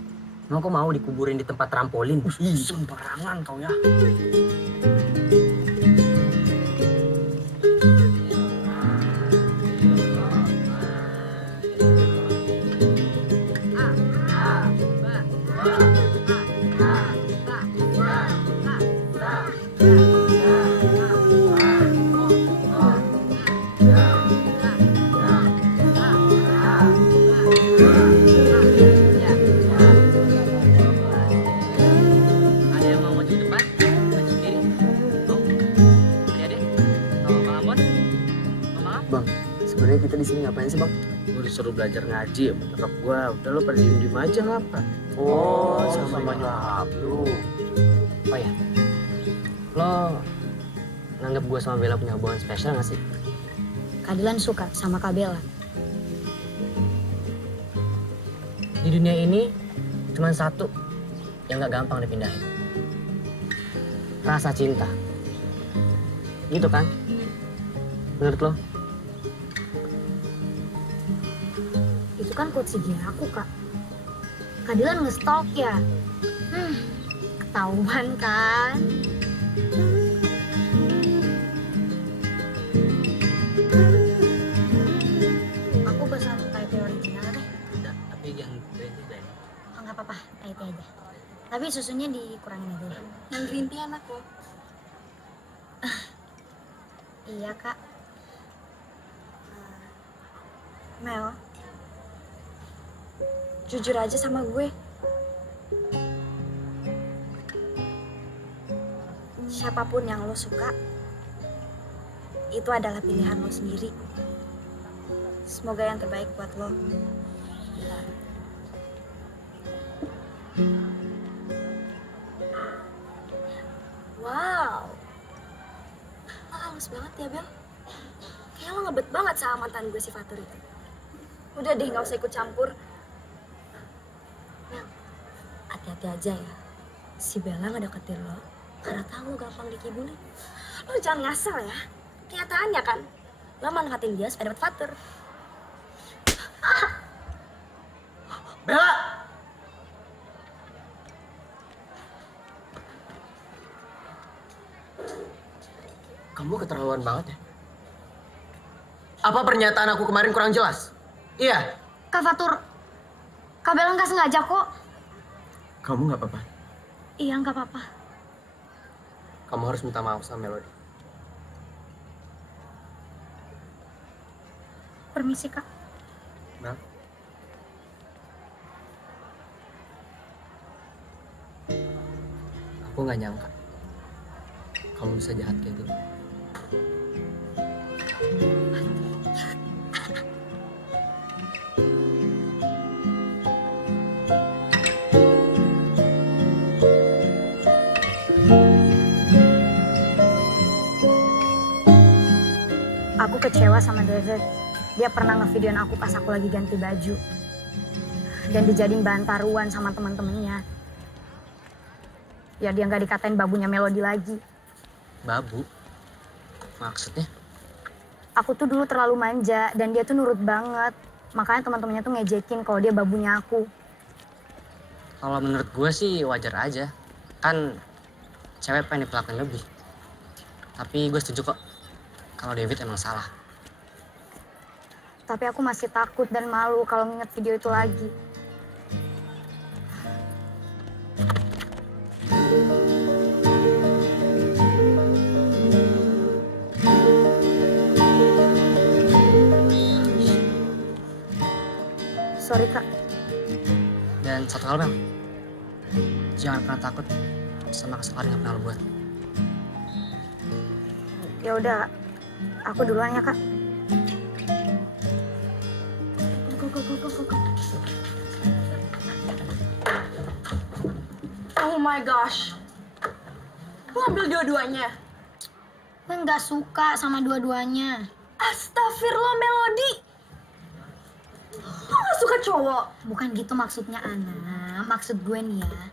Mau kok mau dikuburin di tempat trampolin? Sembarangan kau ya. Ada yang mau maju depan? Maju sendiri. Mau? Adik-adik? Mau Bang Amon? Mama? Bang, sebenarnya kita di sini ngapain sih, Bang? Gue disuruh belajar ngaji ya nyokap gue. Udah lo pada diem-diem aja ngapa? Oh, sama nyokap lu. Oh ya. Lo nganggap gue sama Bella punya hubungan spesial gak sih? Kak Dylan suka sama Kak Bella. Di dunia ini cuma satu yang gak gampang dipindahin. Rasa cinta. Gitu kan? Menurut lo? Itu kan quotes IG aku, Kak. Kak Dylan nge-stalk ya? Ketahuan kan? Aku pesan Thai tea original deh. Tapi yang green tea blend. Oh, nggak apa-apa, Thai tea aja. Tapi susunya dikurangin aja deh. Yang green tea enak loh. Iya, Kak. Mel, jujur aja sama gue. Siapapun yang lo suka, itu adalah pilihan lo sendiri. Semoga yang terbaik buat lo. ya, Bel. Kayaknya lo ngebet banget sama mantan gue si Fatur itu. Udah deh, gak usah ikut campur. Mel, hati-hati aja ya. Si Bella gak deketin lo karena tahu lo gampang dikibulin. Lo jangan ngasal ya. Kenyataannya kan, lo manfaatin dia supaya dapet Fatur. Bella! Kamu keterlaluan banget ya. Apa pernyataan aku kemarin kurang jelas? Iya. Kak Fatur, Kak Bella nggak sengaja kok. Kamu nggak apa-apa. Iya, nggak apa-apa. Kamu harus minta maaf sama Melody. Permisi, Kak. Mel. Aku nggak nyangka kamu bisa jahat kayak gini. Aku kecewa sama David. Dia pernah ngevideoin aku pas aku lagi ganti baju. Dan dijadiin bahan taruhan sama teman-temannya. Ya dia nggak dikatain babunya Melody lagi. Babu? Maksudnya? Aku tuh dulu terlalu manja dan dia tuh nurut banget. Makanya teman-temannya tuh ngejekin kalau dia babunya aku. Kalau menurut gue sih wajar aja. Kan cewek pengen diperlakuin lebih. Tapi gue setuju kok kalau David emang salah. Tapi aku masih takut dan malu kalau nginget video itu lagi. Sorry, Kak. Dan satu hal Bel, jangan pernah takut sama kesalahan yang pernah lo buat. Ya udah, aku duluan ya, Kak. Oh my gosh. Lo ambil dua-duanya. Gue nggak suka sama dua-duanya. Astagfirullah, Melody. Lo gak suka cowok? Bukan gitu maksudnya, Ana. Maksud gue nih ya.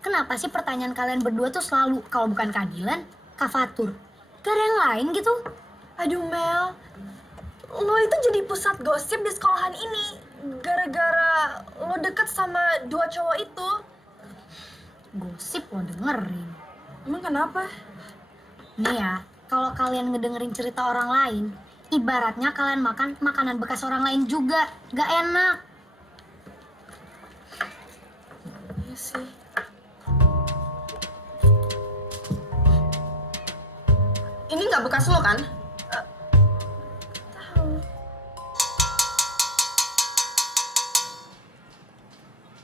Kenapa sih pertanyaan kalian berdua tuh selalu kalau bukan keadilan, Kak Fatur? Gak ada yang lain gitu? Aduh, Mel. Lo itu jadi pusat gosip di sekolahan ini. Gara-gara lo deket sama dua cowok itu. Gosip lo dengerin. Emang kenapa? Nih ya, kalau kalian ngedengerin cerita orang lain, ibaratnya kalian makan makanan bekas orang lain juga. Gak enak. Iya sih. Ini nggak bekas lo kan? Tahu.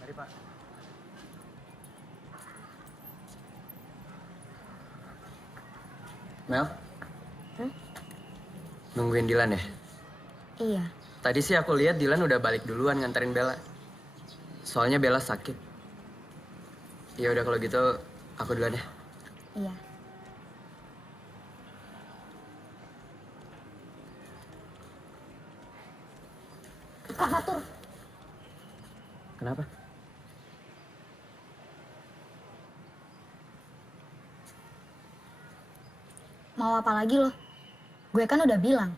Mari, Pak. Mel? Nungguin Dilan ya? Iya. Tadi sih aku lihat Dilan udah balik duluan nganterin Bella. Soalnya Bella sakit. Ya udah kalau gitu aku duluan ya. Iya. Kak Fatur, Kenapa? mau apa lagi lo? Gue kan udah bilang,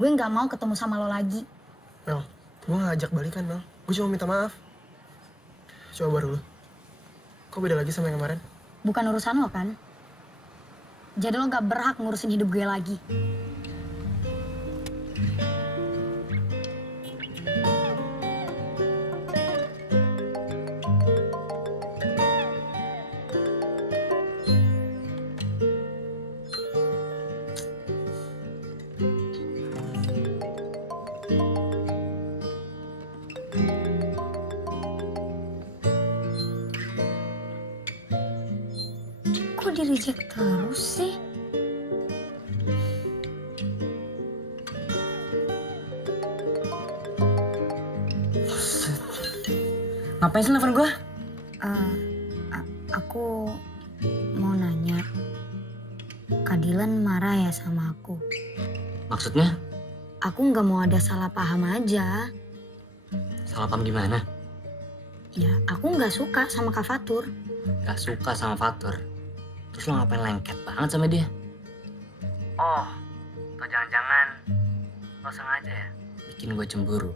gue nggak mau ketemu sama lo lagi. Mel, gue gak ajak balikan, Mel. Gue cuma minta maaf. Coba baru lo. Kok beda lagi sama yang kemarin? Bukan urusan lo kan? Jadi lo gak berhak ngurusin hidup gue lagi. Kok di-reject terus sih? Ngapain sih nelfon gue? Aku mau nanya, Kak Dilan marah ya sama aku? Maksudnya? Aku nggak mau ada salah paham aja. Salah paham gimana? Ya, aku nggak suka sama Kak Fatur. Gak suka sama Fatur. Terus lo ngapain lengket banget sama dia? Oh, atau jangan-jangan lo sengaja ya bikin gue cemburu.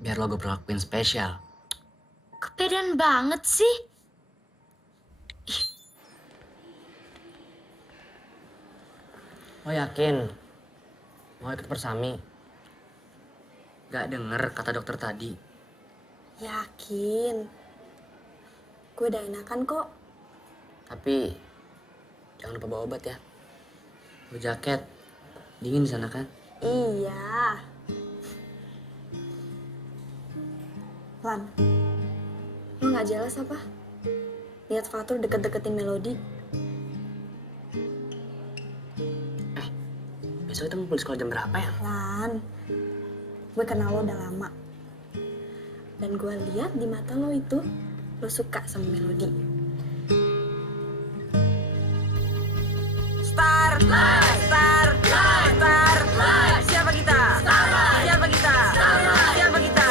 Biar lo gue perlakuin spesial. Kepedean banget sih. Lo yakin mau ikut persami? Gak denger kata dokter tadi. Yakin. Gue udah enakan kok. Tapi jangan lupa bawa obat ya. Bawa jaket. Dingin di sana kan? Iya. Lan, lo gak jelas apa? Lihat Fatur deket-deketin Melody. Besok kita ngumpul di sekolah jam berapa ya? Lan, gue kenal lo udah lama. Dan gue lihat di mata lo itu, lo suka sama Melody. Star, star, star. Siapa kita? Siapa kita? Siapa kita?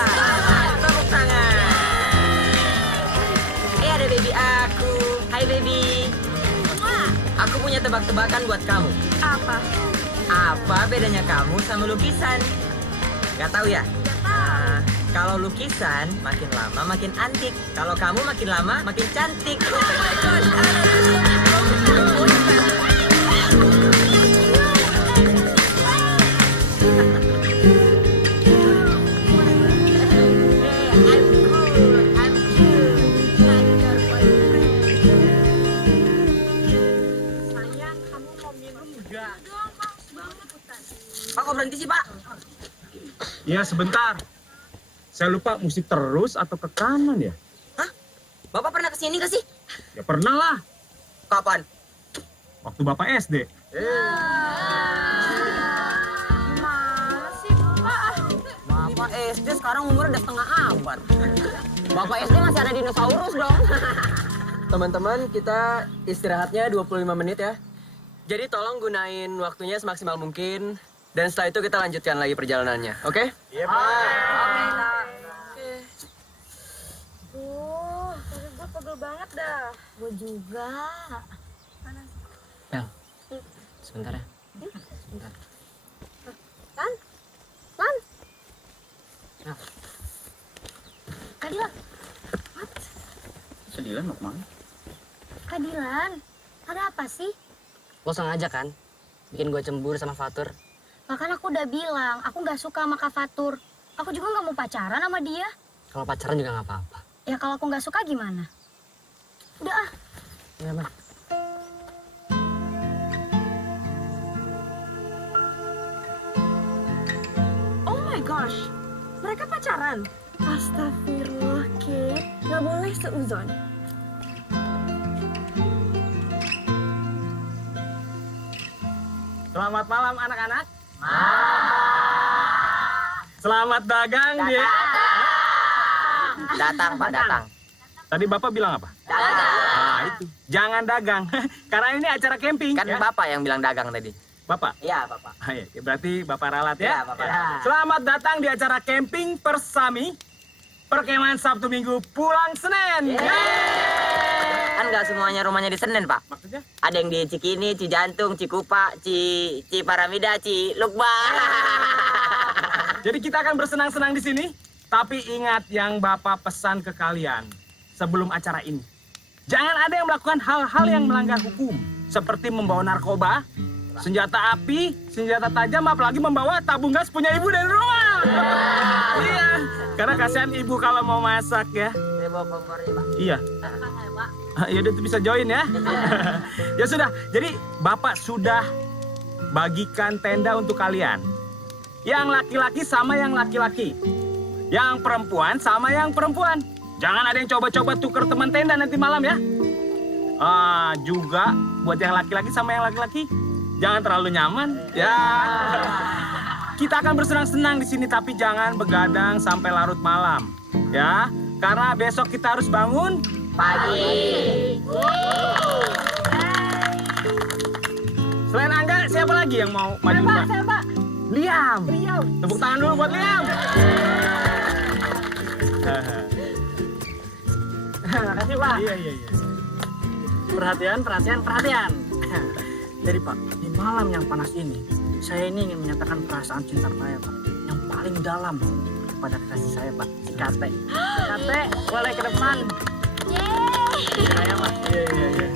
Tepuk tangan. Ada baby aku. Hai baby. Aku punya tebak-tebakan buat kamu. Apa? Apa bedanya kamu sama lukisan? Gak tahu ya? Nah, kalau lukisan makin lama makin antik. Kalau kamu makin lama makin cantik. Oh my gosh. Pak, kok berhenti sih, Pak? Ya sebentar. Saya lupa musik terus atau ke kanan ya? Hah? Bapak pernah kesini gak sih? Ya pernah lah. Kapan? Waktu Bapak SD. Gimana sih, Pak? Bapak SD sekarang umurnya udah setengah abad. Bapak SD masih ada dinosaurus dong. Teman-teman, kita istirahatnya 25 menit ya. Jadi tolong gunain waktunya semaksimal mungkin. Dan setelah itu kita lanjutkan lagi perjalanannya, oke? Iya, Pak. Kaki gue pegel banget dah. Gue juga. Bel, sebentar ya. Sebentar. Lan? Lan? Nah, Kak Dilan. Sedilan mau kemana? Kak Dilan. Ada apa sih? lo sengaja kan bikin gue cemburu sama Fatur? Bahkan aku udah bilang, aku nggak suka sama Kak Fatur. Aku juga nggak mau pacaran sama dia. Kalau pacaran juga nggak apa-apa. Ya kalau aku nggak suka gimana? Udah ah. Iya, Bang. Oh my gosh, mereka pacaran? Astagfirullah, Kate. Nggak boleh seuzon. Selamat malam anak-anak. Selamat dagang dia. Datang, Pak, datang. Tadi Bapak bilang apa? Dagang. Nah itu, jangan dagang. Karena ini acara camping. Kan ya. Bapak yang bilang dagang tadi. Bapak? Iya, Bapak. Ah, ya, berarti Bapak ralat ya? Iya, Bapak ralat. Selamat datang di acara camping Persami. Perkemahan Sabtu Minggu pulang Senin. Kan nggak semuanya rumahnya di Senen, Pak. Maksudnya? Ada yang di Cikini, Cijantung, Cikupa, Ciparamida, Cilukba. Jadi kita akan bersenang-senang di sini. Tapi ingat yang Bapak pesan ke kalian sebelum acara ini. Jangan ada yang melakukan hal-hal yang melanggar hukum. Seperti membawa narkoba, senjata api, senjata tajam, apalagi membawa tabung gas punya ibu dari rumah. Iya, karena kasihan ibu kalau mau masak ya. Saya bawa kompor ya, Pak. Iya. Ya udah bisa join ya. Ya sudah, jadi Bapak sudah bagikan tenda untuk kalian. Yang laki-laki sama yang laki-laki. Yang perempuan sama yang perempuan. Jangan ada yang coba-coba tuker teman tenda nanti malam ya. Juga buat yang laki-laki sama yang laki-laki, jangan terlalu nyaman ya. Kita akan bersenang-senang di sini tapi jangan begadang sampai larut malam ya. Karena besok kita harus bangun Pagi. Selain Angga, siapa lagi yang mau maju? Saya, Pak. Liam. Tepuk tangan dulu buat Liam. Makasih, Pak. Iya. Perhatian. Jadi, Pak, di malam yang panas ini, saya ini ingin menyatakan perasaan cinta saya, Pak, yang paling dalam kepada kekasih saya, Pak, si Kate. Kate, boleh ke depan. Yeay! Saya, Pak. Iya.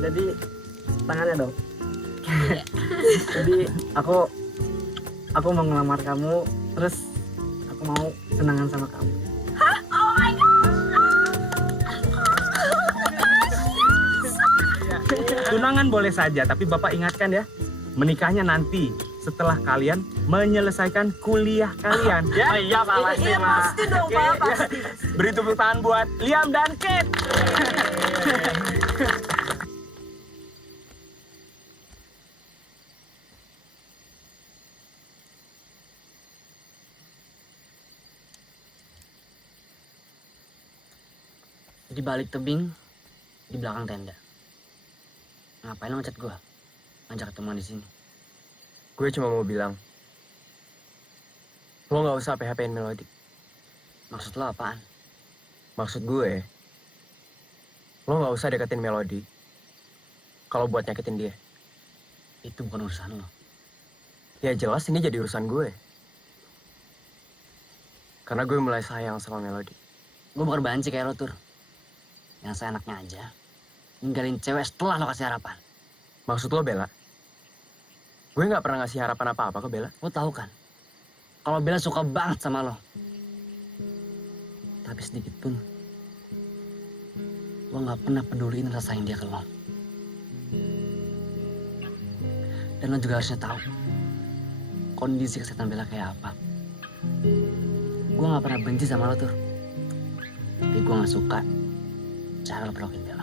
Jadi, tangannya dong. Jadi, aku mau ngelamar kamu, terus aku mau tunangan sama kamu. Oh my god! Tunangan boleh saja, tapi Bapak ingatkan ya, menikahnya nanti setelah kalian menyelesaikan kuliah kalian. Ya? Oh iya, Pak, pasti, Iya, Pak. pasti dong, Pak, Oke, pasti. ya. Beri tepuk tangan buat Liam dan Kate. Di balik tebing, di belakang tenda. Ngapain lo ngechat gua? Ngajak ketemuan di sini. Gue cuma mau bilang, lo nggak usah PHP-in Melody. Maksud lo apaan? Maksud gue, lo nggak usah deketin Melody kalau buat nyakitin dia. Itu bukan urusan lo. Ya jelas ini jadi urusan gue. Karena gue mulai sayang sama Melody. Gue bukan banci kayak lo, Tur. Yang seenaknya aja. Ninggalin cewek setelah lo kasih harapan. Maksud lo, Bella? Gue nggak pernah ngasih harapan apa-apa ke Bella. Lo tahu kan? Kalau Bella suka banget sama lo. Tapi sedikit pun. Lo nggak pernah peduliin rasa yang dia ke lo. Dan lo juga harusnya tahu. Kondisi kesehatan Bella kayak apa. Gue nggak pernah benci sama lo, Tur. Tapi gue nggak suka cara lo perlakuin Bella.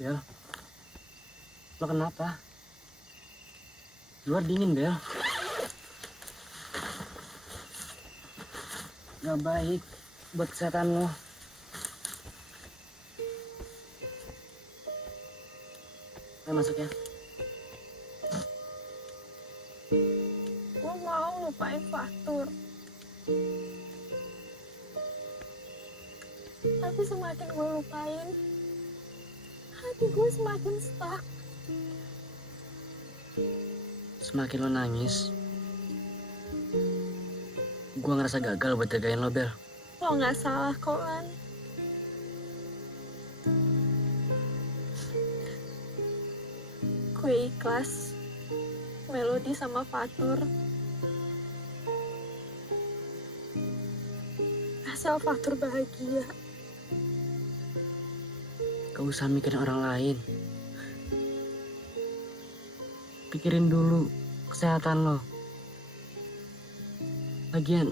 Bel, lo kenapa? Luar dingin, Bel. Gak baik buat kesehatan lo. Ayo masuk ya. Gue mau lupain Fatur. Tapi semakin gue lupain, hati gue semakin stuck. Semakin lo nangis, gue ngerasa gagal buat jagain lo, Bel. Lo nggak salah kok, Lan. Gue ikhlas Melody sama Fatur. Asal Fatur bahagia. Gak usah mikirin orang lain. Pikirin dulu kesehatan lo. Lagian,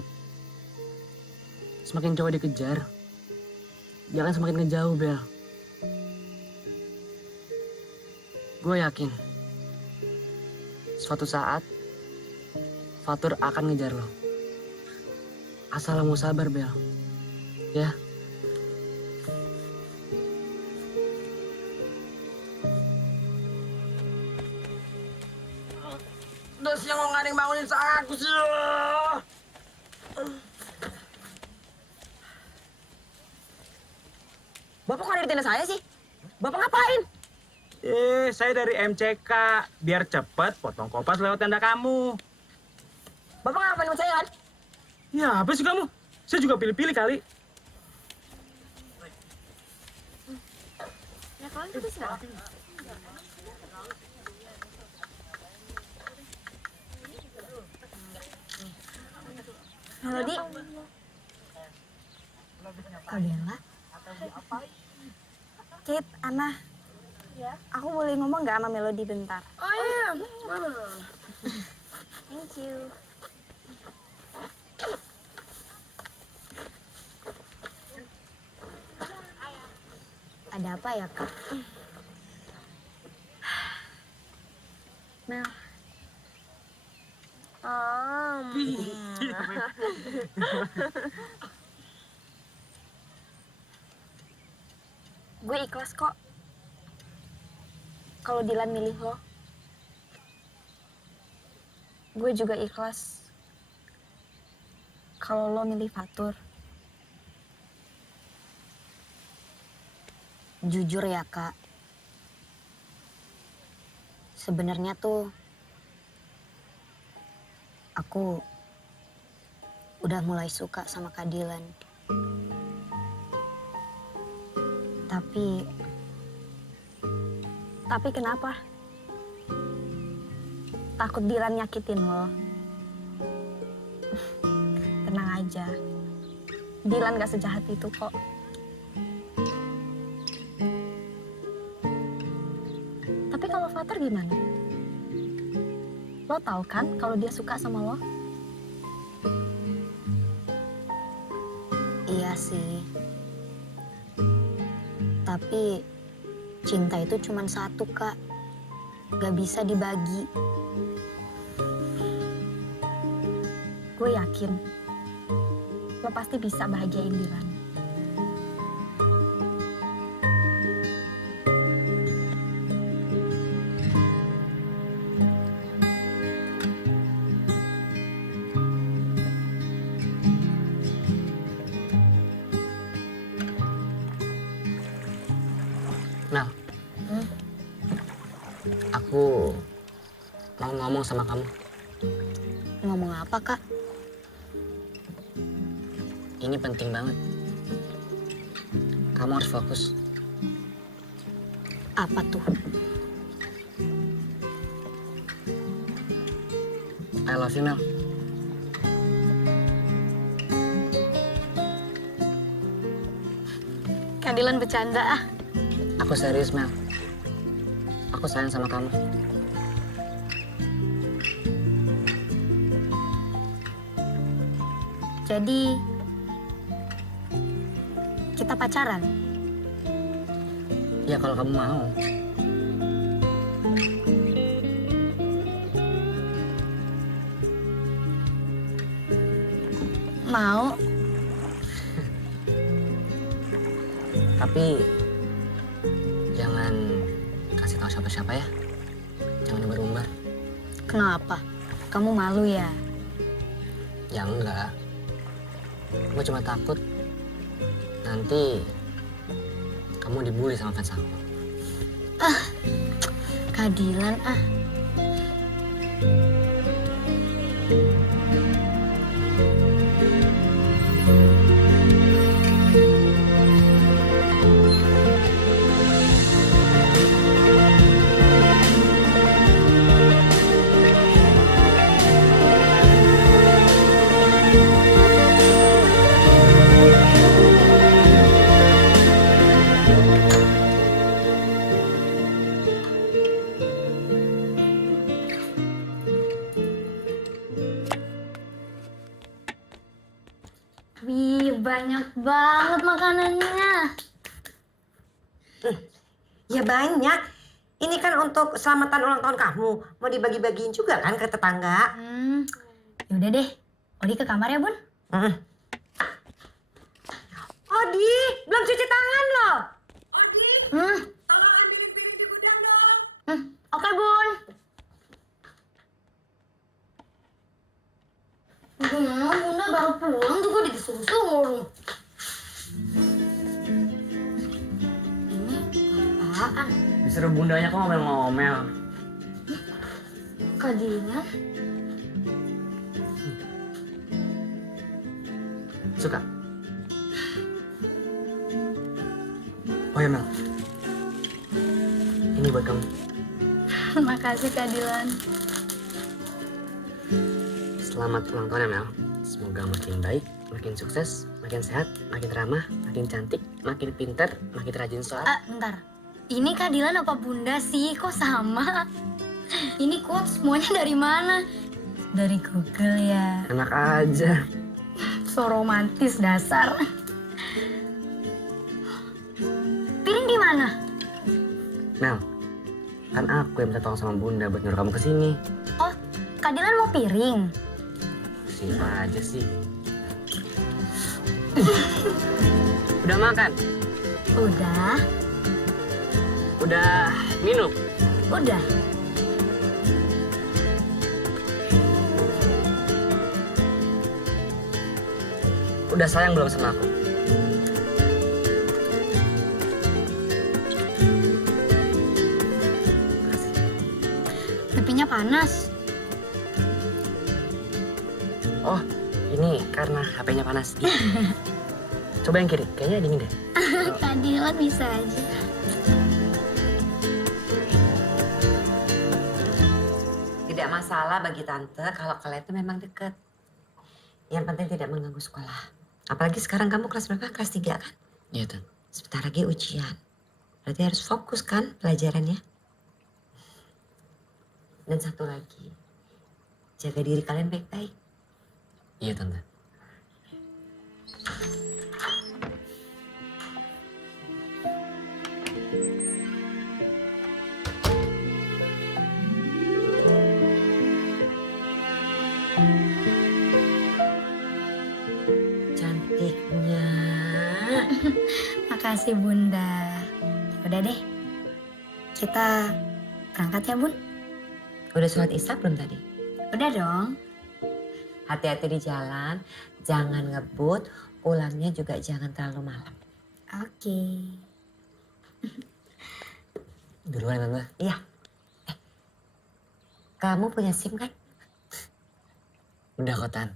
semakin cowok dikejar, jangan semakin ngejauh, Bel. Gue yakin, suatu saat, Fatur akan ngejar lo. Asal lo mau sabar, Bel. Ya. Udah siang kok nggak ada yang bangunin aku sih. Bapak kok ada di tenda saya sih? Bapak ngapain? Saya dari MCK. Biar cepet potong kopas lewat tenda kamu. Bapak ngapain sama saya kan? Ya, apa sih kamu? Saya juga pilih-pilih kali. Ya kalian terus nggak? Melody. Kak Bella. Kate, Ana. Ya. Aku boleh ngomong nggak sama Melody bentar? Oh iya. Thank you. Ada apa ya, Kak? Mel, gue ikhlas kok kalau Dilan milih lo. Gue juga ikhlas kalau lo milih Fatur. jujur ya Kak. Sebenarnya tuh aku udah mulai suka sama Kak Dilan. Tapi kenapa? Takut Dilan nyakitin lo. Tenang aja. Dilan gak sejahat itu kok. Tapi kalau Fatur gimana? Lo tahu kan kalau dia suka sama lo? Iya sih. Tapi cinta itu cuma satu, Kak. Gak bisa dibagi. Gue yakin lo pasti bisa bahagiain Dilan. Mel, aku mau ngomong sama kamu. Ngomong apa, Kak? Ini penting banget. Kamu harus fokus. Apa tuh? I love you, Mel. Kak Dilan bercanda ah. Aku serius, Mel. Aku sayang sama kamu. Jadi kita pacaran? Ya kalau kamu mau. Mau. Tapi jangan kasih tahu siapa-siapa ya. Jangan umbar-umbar. Kenapa? Kamu malu ya? Ya enggak. Gue cuma takut nanti kamu dibully sama fans aku. Kak Dilan ah. Wih, banyak banget makanannya. Ya banyak. Ini kan untuk selamatan ulang tahun kamu. Mau dibagi-bagiin juga kan ke tetangga? Yaudah deh, Odi ke kamar ya, Bun. Odi, belum cuci tangan loh. Odi, Hmm, tolong ambilin piring di gudang dong. oke, Bun. Bunda baru pulang juga disuruh-suruh. Ini apaan? Disuruh bundanya kok ngomel-ngomel. Kak Dilan? Suka? Oh ya Mel. Ini buat kamu. Makasih Kak Dilan. Selamat ulang tahun ya Mel. Semoga makin baik, makin sukses, makin sehat, makin ramah, makin cantik, makin pintar, makin rajin sholat. Bentar. Ini Kak Dilan apa Bunda sih? Kok sama? Ini quotes semuanya dari mana? Dari Google ya. Enak aja. So romantis dasar. Piring di mana? Mel, Kan aku yang minta tolong sama Bunda buat nyuruh kamu ke sini. Oh, Kak Dilan mau piring? Siapa aja sih? Udah makan? Udah, Udah minum? udah. Udah sayang belum sama aku? Pipinya panas. Oh, ini karena HP-nya panas. Coba yang kiri, kayaknya dingin deh. Kak Dilan bisa aja. Tidak masalah bagi tante kalau kalian itu memang deket. Yang penting tidak mengganggu sekolah. Apalagi sekarang kamu kelas berapa? Kelas 3 kan? Iya, Tan. Sebentar lagi ujian. Berarti harus fokus kan pelajarannya. Dan satu lagi, jaga diri kalian baik-baik. Iya, Tante. Cantiknya. Makasih Bunda. Udah deh, kita berangkat ya Bun? Udah sholat isya belum tadi? Udah dong. Hati-hati di jalan, jangan ngebut, pulangnya juga jangan terlalu malam. Oke. Duluan, Tante. Iya. Kamu punya SIM kan? Udah kok, Tan.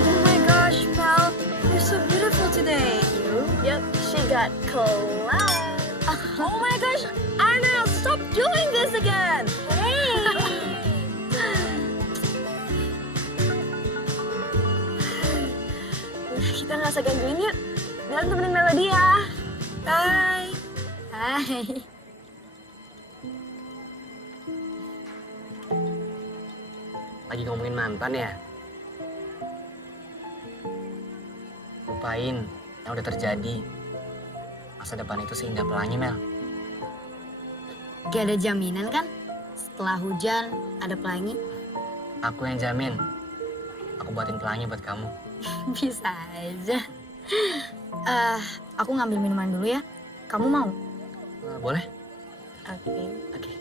Oh my gosh, Mel, you're so beautiful today. Yep, she got class. Oh my gosh, Anna, stop doing this again. Hey. Udah, kita nggak usah gangguin yuk. Bilang temenin Melody ya. Bye. Hai. Lagi ngomongin mantan ya? Lupain yang udah terjadi. Masa depan itu seindah pelangi, Mel. Gak ada jaminan kan? Setelah hujan ada pelangi. Aku yang jamin. Aku buatin pelangi buat kamu. Bisa aja. Aku ngambil minuman dulu ya. Kamu mau? Boleh? Oke. Oke.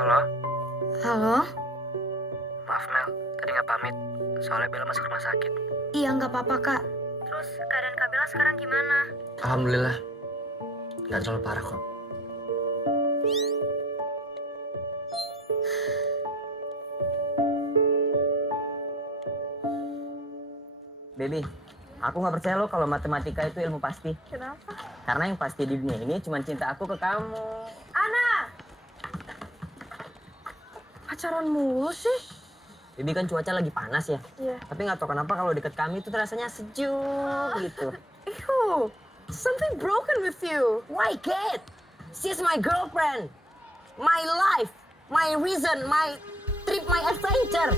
Halo? Halo? Maaf, Mel. Tadi nggak pamit. Soalnya Bella masuk rumah sakit. Iya nggak apa-apa kak. Terus keadaan Kak Bella sekarang gimana? Alhamdulillah. Nggak terlalu parah kok. Baby, aku nggak percaya lo kalau matematika itu ilmu pasti. Kenapa? Karena yang pasti di dunia ini cuma cinta aku ke kamu. Ana! Pacaran mulu sih? Baby kan cuaca lagi panas ya. Iya. Tapi nggak tahu kenapa kalau deket kami itu rasanya sejuk gitu. Ew, something broken with you. Why, Kate? She's my girlfriend. My life, my reason, my trip, my adventure.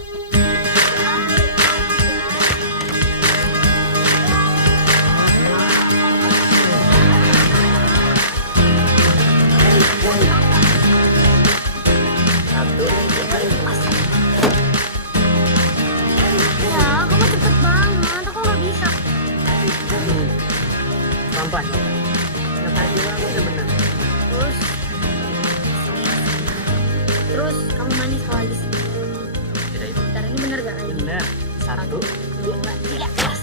Ya, kamu cepet banget. Aku nggak bisa. Pelan-pelan. Yang tadi bilang udah benar. Terus kamu manis kalau lagi sini. Tidak itu. Bentar, ini bener gak kayak gini? Benar. 1, 2, 3, gas.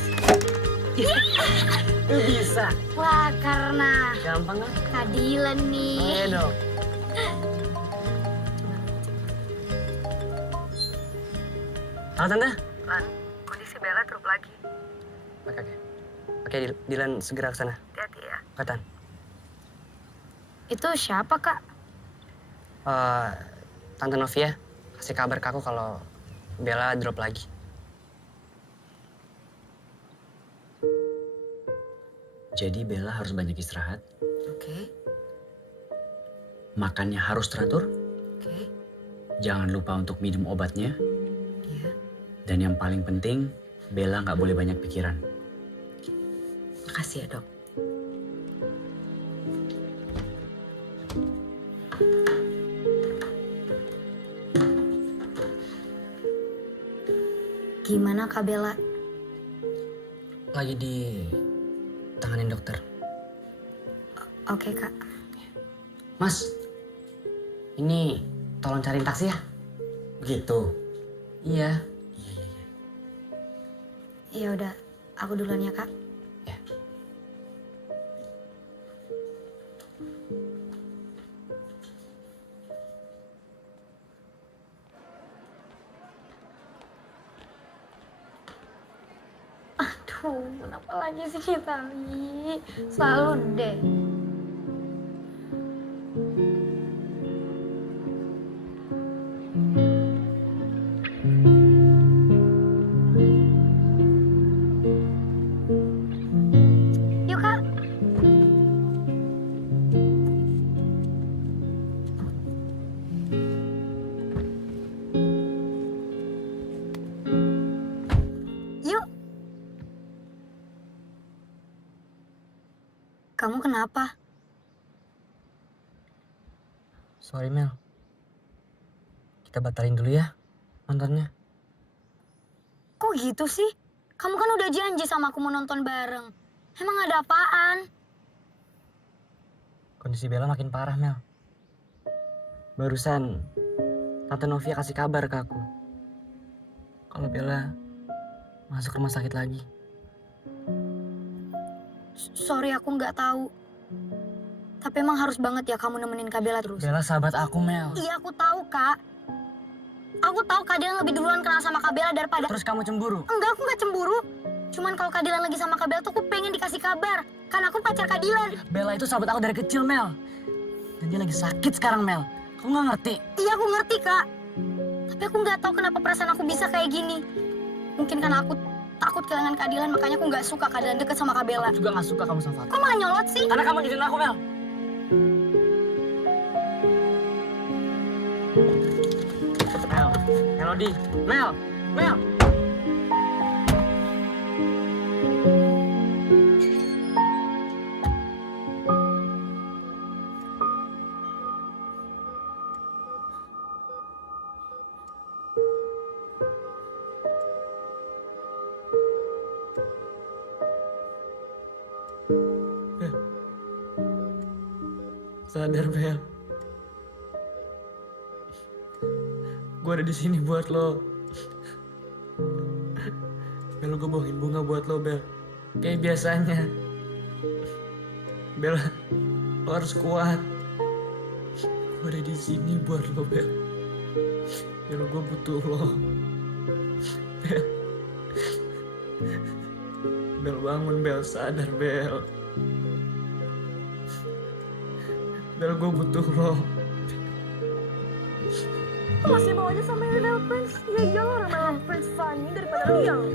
Lu bisa. Wah, karena Gampang kan? keadilan nih. Ayo dong. Halo Tante. Lan, kondisi Bella drop lagi. Oke. Oke, Dilan segera ke sana. Hati-hati ya. Katan. Itu siapa, Kak? Tante Novia kasih kabar ke aku kalau Bella drop lagi. Jadi Bella harus banyak istirahat, Oke. makannya harus teratur, Oke. jangan lupa untuk minum obatnya, Iya. dan yang paling penting, Bella nggak boleh banyak pikiran. Makasih ya, Dok. Gimana, Kak Bella? Lagi di tanganin dokter. Oke, Kak. Mas, ini tolong cariin taksi ya. Begitu. Iya. Ya udah, aku duluan ya, Kak. Ya. Aduh, kenapa lagi sih kita nih? Selalu deh. Yuk, Kak. Yuk. Kamu kenapa? Sorry Mel. Kita batalin dulu ya nontonnya. Kok gitu sih? Kamu kan udah janji sama aku mau nonton bareng. Emang ada apaan? Kondisi Bella makin parah Mel. Barusan Tante Novia kasih kabar ke aku kalau Bella masuk rumah sakit lagi. Sorry, aku nggak tahu. Tapi emang harus banget ya kamu nemenin Kak Bella terus. Bella sahabat aku Mel. Iya, aku tahu, Kak. Aku tahu Kak Dilan lebih duluan kenal sama Kak Bella daripada... Terus kamu cemburu? Enggak, aku nggak cemburu. Cuman kalau Kak Dilan lagi sama Kak Bella tuh aku pengen dikasih kabar. Kan aku pacar Kak Dilan. Bella itu sahabat aku dari kecil Mel. Dan dia lagi sakit sekarang Mel. Kamu nggak ngerti? Iya, aku ngerti, Kak. Tapi aku nggak tahu kenapa perasaan aku bisa kayak gini. Mungkin karena aku takut kehilangan Kak Dilan, makanya aku nggak suka Kak Dilan deket sama Kak Bella. Aku juga nggak suka kamu sama Fatur. Kok malah nyolot sih? Karena kamu jadiin aku Mel. Mel, Melody, Mel, Mel. Sadar Bel. Gue ada di sini buat lo. Bel, gue bawain bunga buat lo Bel. Kayak biasanya. Bel, lo harus kuat. Gue ada di sini buat lo Bel. Bel, gue butuh lo. Bel. Bel bangun Bel, sadar Bel. Bel, gue butuh lo. Masih mau aja sama Lil Prince? Ya iyalah, Lil Prince funny daripada Liang.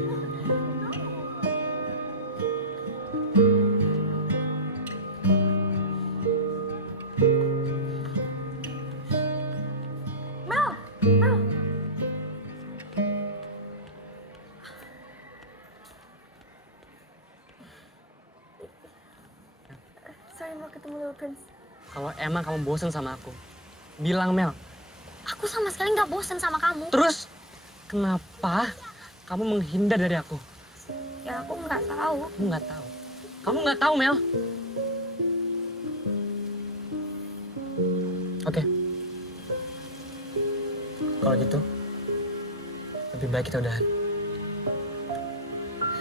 sorry mau ketemu Little Prince. Kalau emang kamu bosen sama aku, bilang Mel. Aku sama sekali nggak bosen sama kamu. Terus kenapa kamu menghindar dari aku? Ya aku nggak tahu. Kamu nggak tahu. Kamu nggak tahu Mel. Oke. Kalau gitu, lebih baik kita udahan.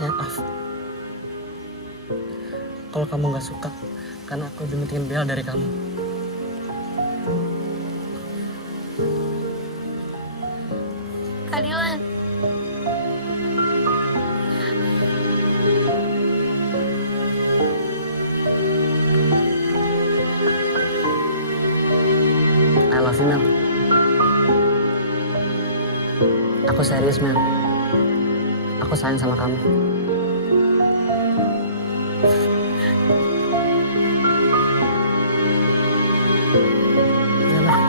Maaf. Kalau kamu nggak suka, karena aku lebih pentingin Bella dari kamu. Kak Dylan. I love you, Mel. Aku serius, Mel. Aku sayang sama kamu. Iya, Mel.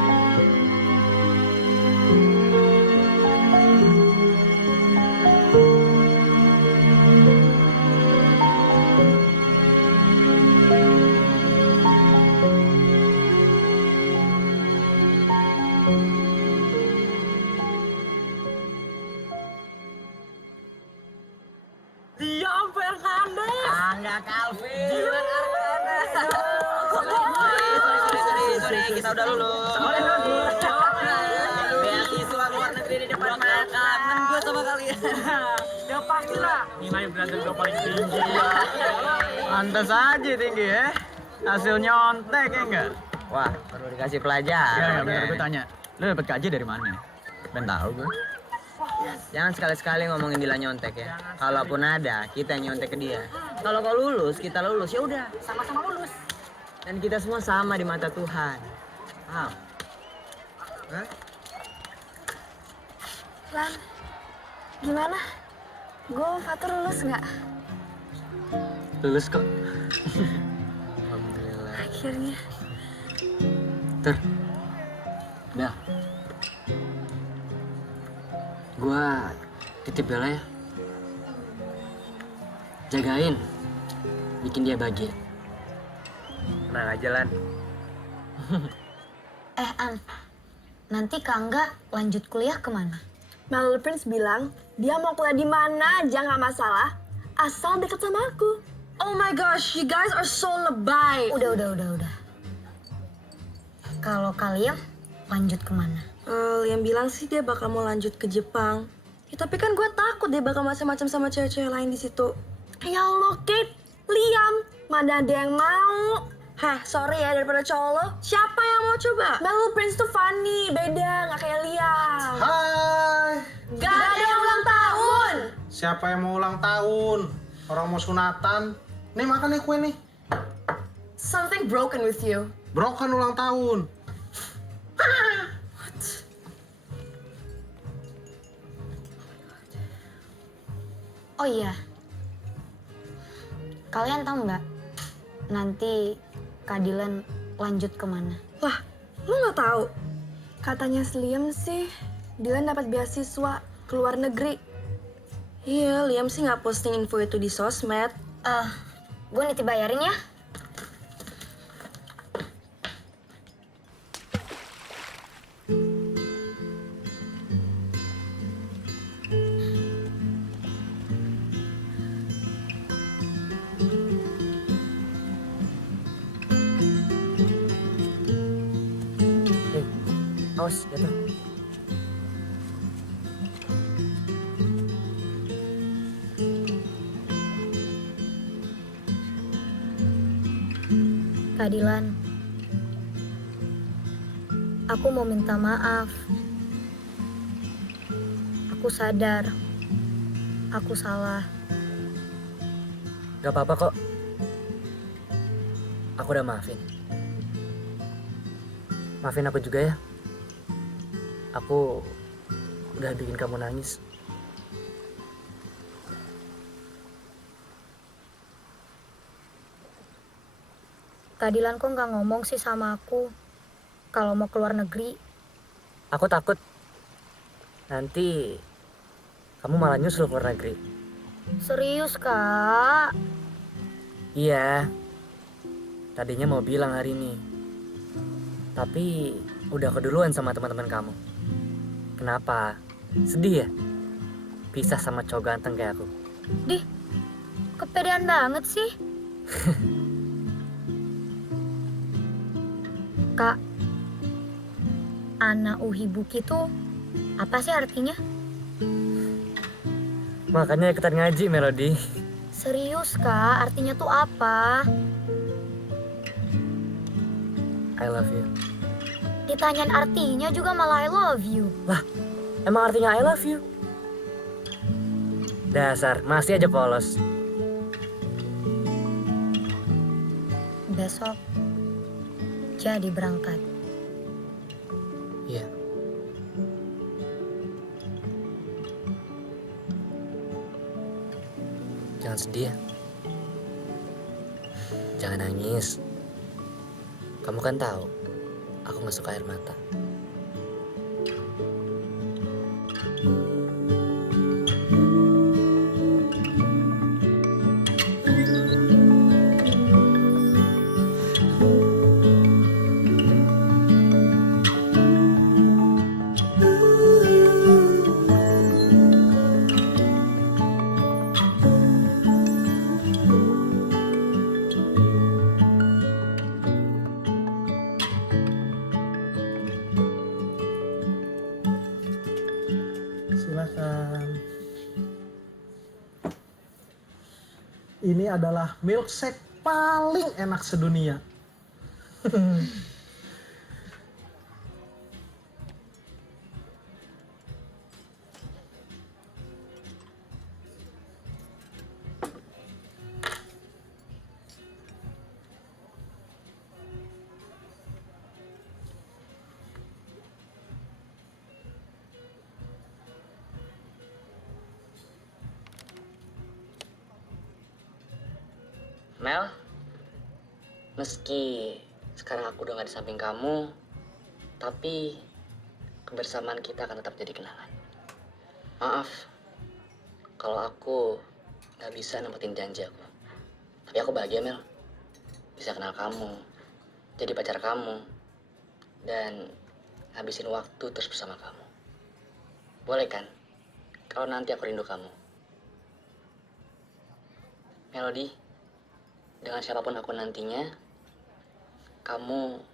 Diam Fernandes. Angga Calvin. Dilan Arkana. Sorry, kita udah lulus. Beasiswa luar negeri di depan mata. Kangen gue sama kalian. Ya pastilah. Nilai belajar gue paling tinggi. Pantas aja tinggi ya. Hasil nyontek ya enggak? Wah, perlu dikasih pelajaran. Bentar gue tanya. Lu dapet KJ dari mana? Ben tahu gue. Jangan sekali-sekali ngomongin Dila nyontek ya. Kalaupun ada, kita yang nyontek ke dia. Kalau kau lulus, kita lulus. Ya udah, sama-sama lulus. Dan kita semua sama di mata Tuhan. Paham? Hah? Lan, gimana? Gue Fatur lulus nggak? Lulus kok. Alhamdulillah. Akhirnya. Ter. Bel. Gua titip Bella ya. Jagain. Bikin dia bahagia. Tenang aja, Lan. An, nanti Kak Angga lanjut kuliah kemana? Little Prince bilang dia mau kuliah di mana aja nggak masalah, asal deket sama aku. Oh my gosh, you guys are so lebay. Udah. Kalau kalian lanjut kemana? Liam bilang sih dia bakal mau lanjut ke Jepang. Ya, tapi kan gue takut dia bakal macam-macam sama cewek-cewek lain di situ. Ya Allah, Kate, Liam, mana ada yang mau? Hah, sorry ya daripada cowok lo. Siapa yang mau coba? Little Prince tuh funny, beda, nggak kayak Liam. Hai. Gak ada yang ulang tahun. Siapa yang mau ulang tahun? Orang mau sunatan. Nih makan nih kue nih. Something broken with you. Broken ulang tahun. Oh iya, kalian tahu nggak nanti Kak Dylan lanjut kemana? Wah, lu nggak tahu? Katanya Liam sih, Dylan dapat beasiswa ke luar negeri. Iya, Liam sih nggak posting info itu di sosmed. Gue nanti bayarin ya. Awas, jatuh. Kak Dylan, aku mau minta maaf. Aku sadar, aku salah. Gak apa-apa kok. Aku udah maafin. Maafin aku juga ya. Aku udah bikin kamu nangis. Kak Dylan kok nggak ngomong sih sama aku kalau mau keluar negeri? Aku takut nanti kamu malah nyusul keluar negeri. Serius, Kak? Iya. Tadinya mau bilang hari ini, tapi udah keduluan sama teman-teman kamu. Kenapa? Sedih ya? Pisah sama cowok ganteng kayak aku. Dih, kepedean banget sih. Kak, Ana Uhibuki tuh apa sih artinya? Makanya ikutan ngaji, Melody. Serius Kak, artinya tuh apa? I love you. Ditanyain artinya juga malah I love you. Lah, emang artinya I love you? Dasar, masih aja polos. Besok jadi berangkat. Iya. Jangan sedih ya. Jangan nangis. Kamu kan tahu, aku nggak suka air mata. Silakan. Ini adalah milkshake paling enak sedunia. Mel, meski sekarang aku udah gak di samping kamu, tapi kebersamaan kita akan tetap jadi kenangan. Maaf, kalau aku gak bisa nempatin janji aku. Tapi aku bahagia, Mel. Bisa kenal kamu, jadi pacar kamu, dan habisin waktu terus bersama kamu. Boleh kan? Kalau nanti aku rindu kamu. Melody, dengan siapapun aku nantinya, kamu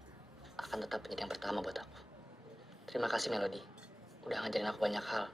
akan tetap menjadi yang pertama buat aku. Terima kasih Melody, udah ngajarin aku banyak hal.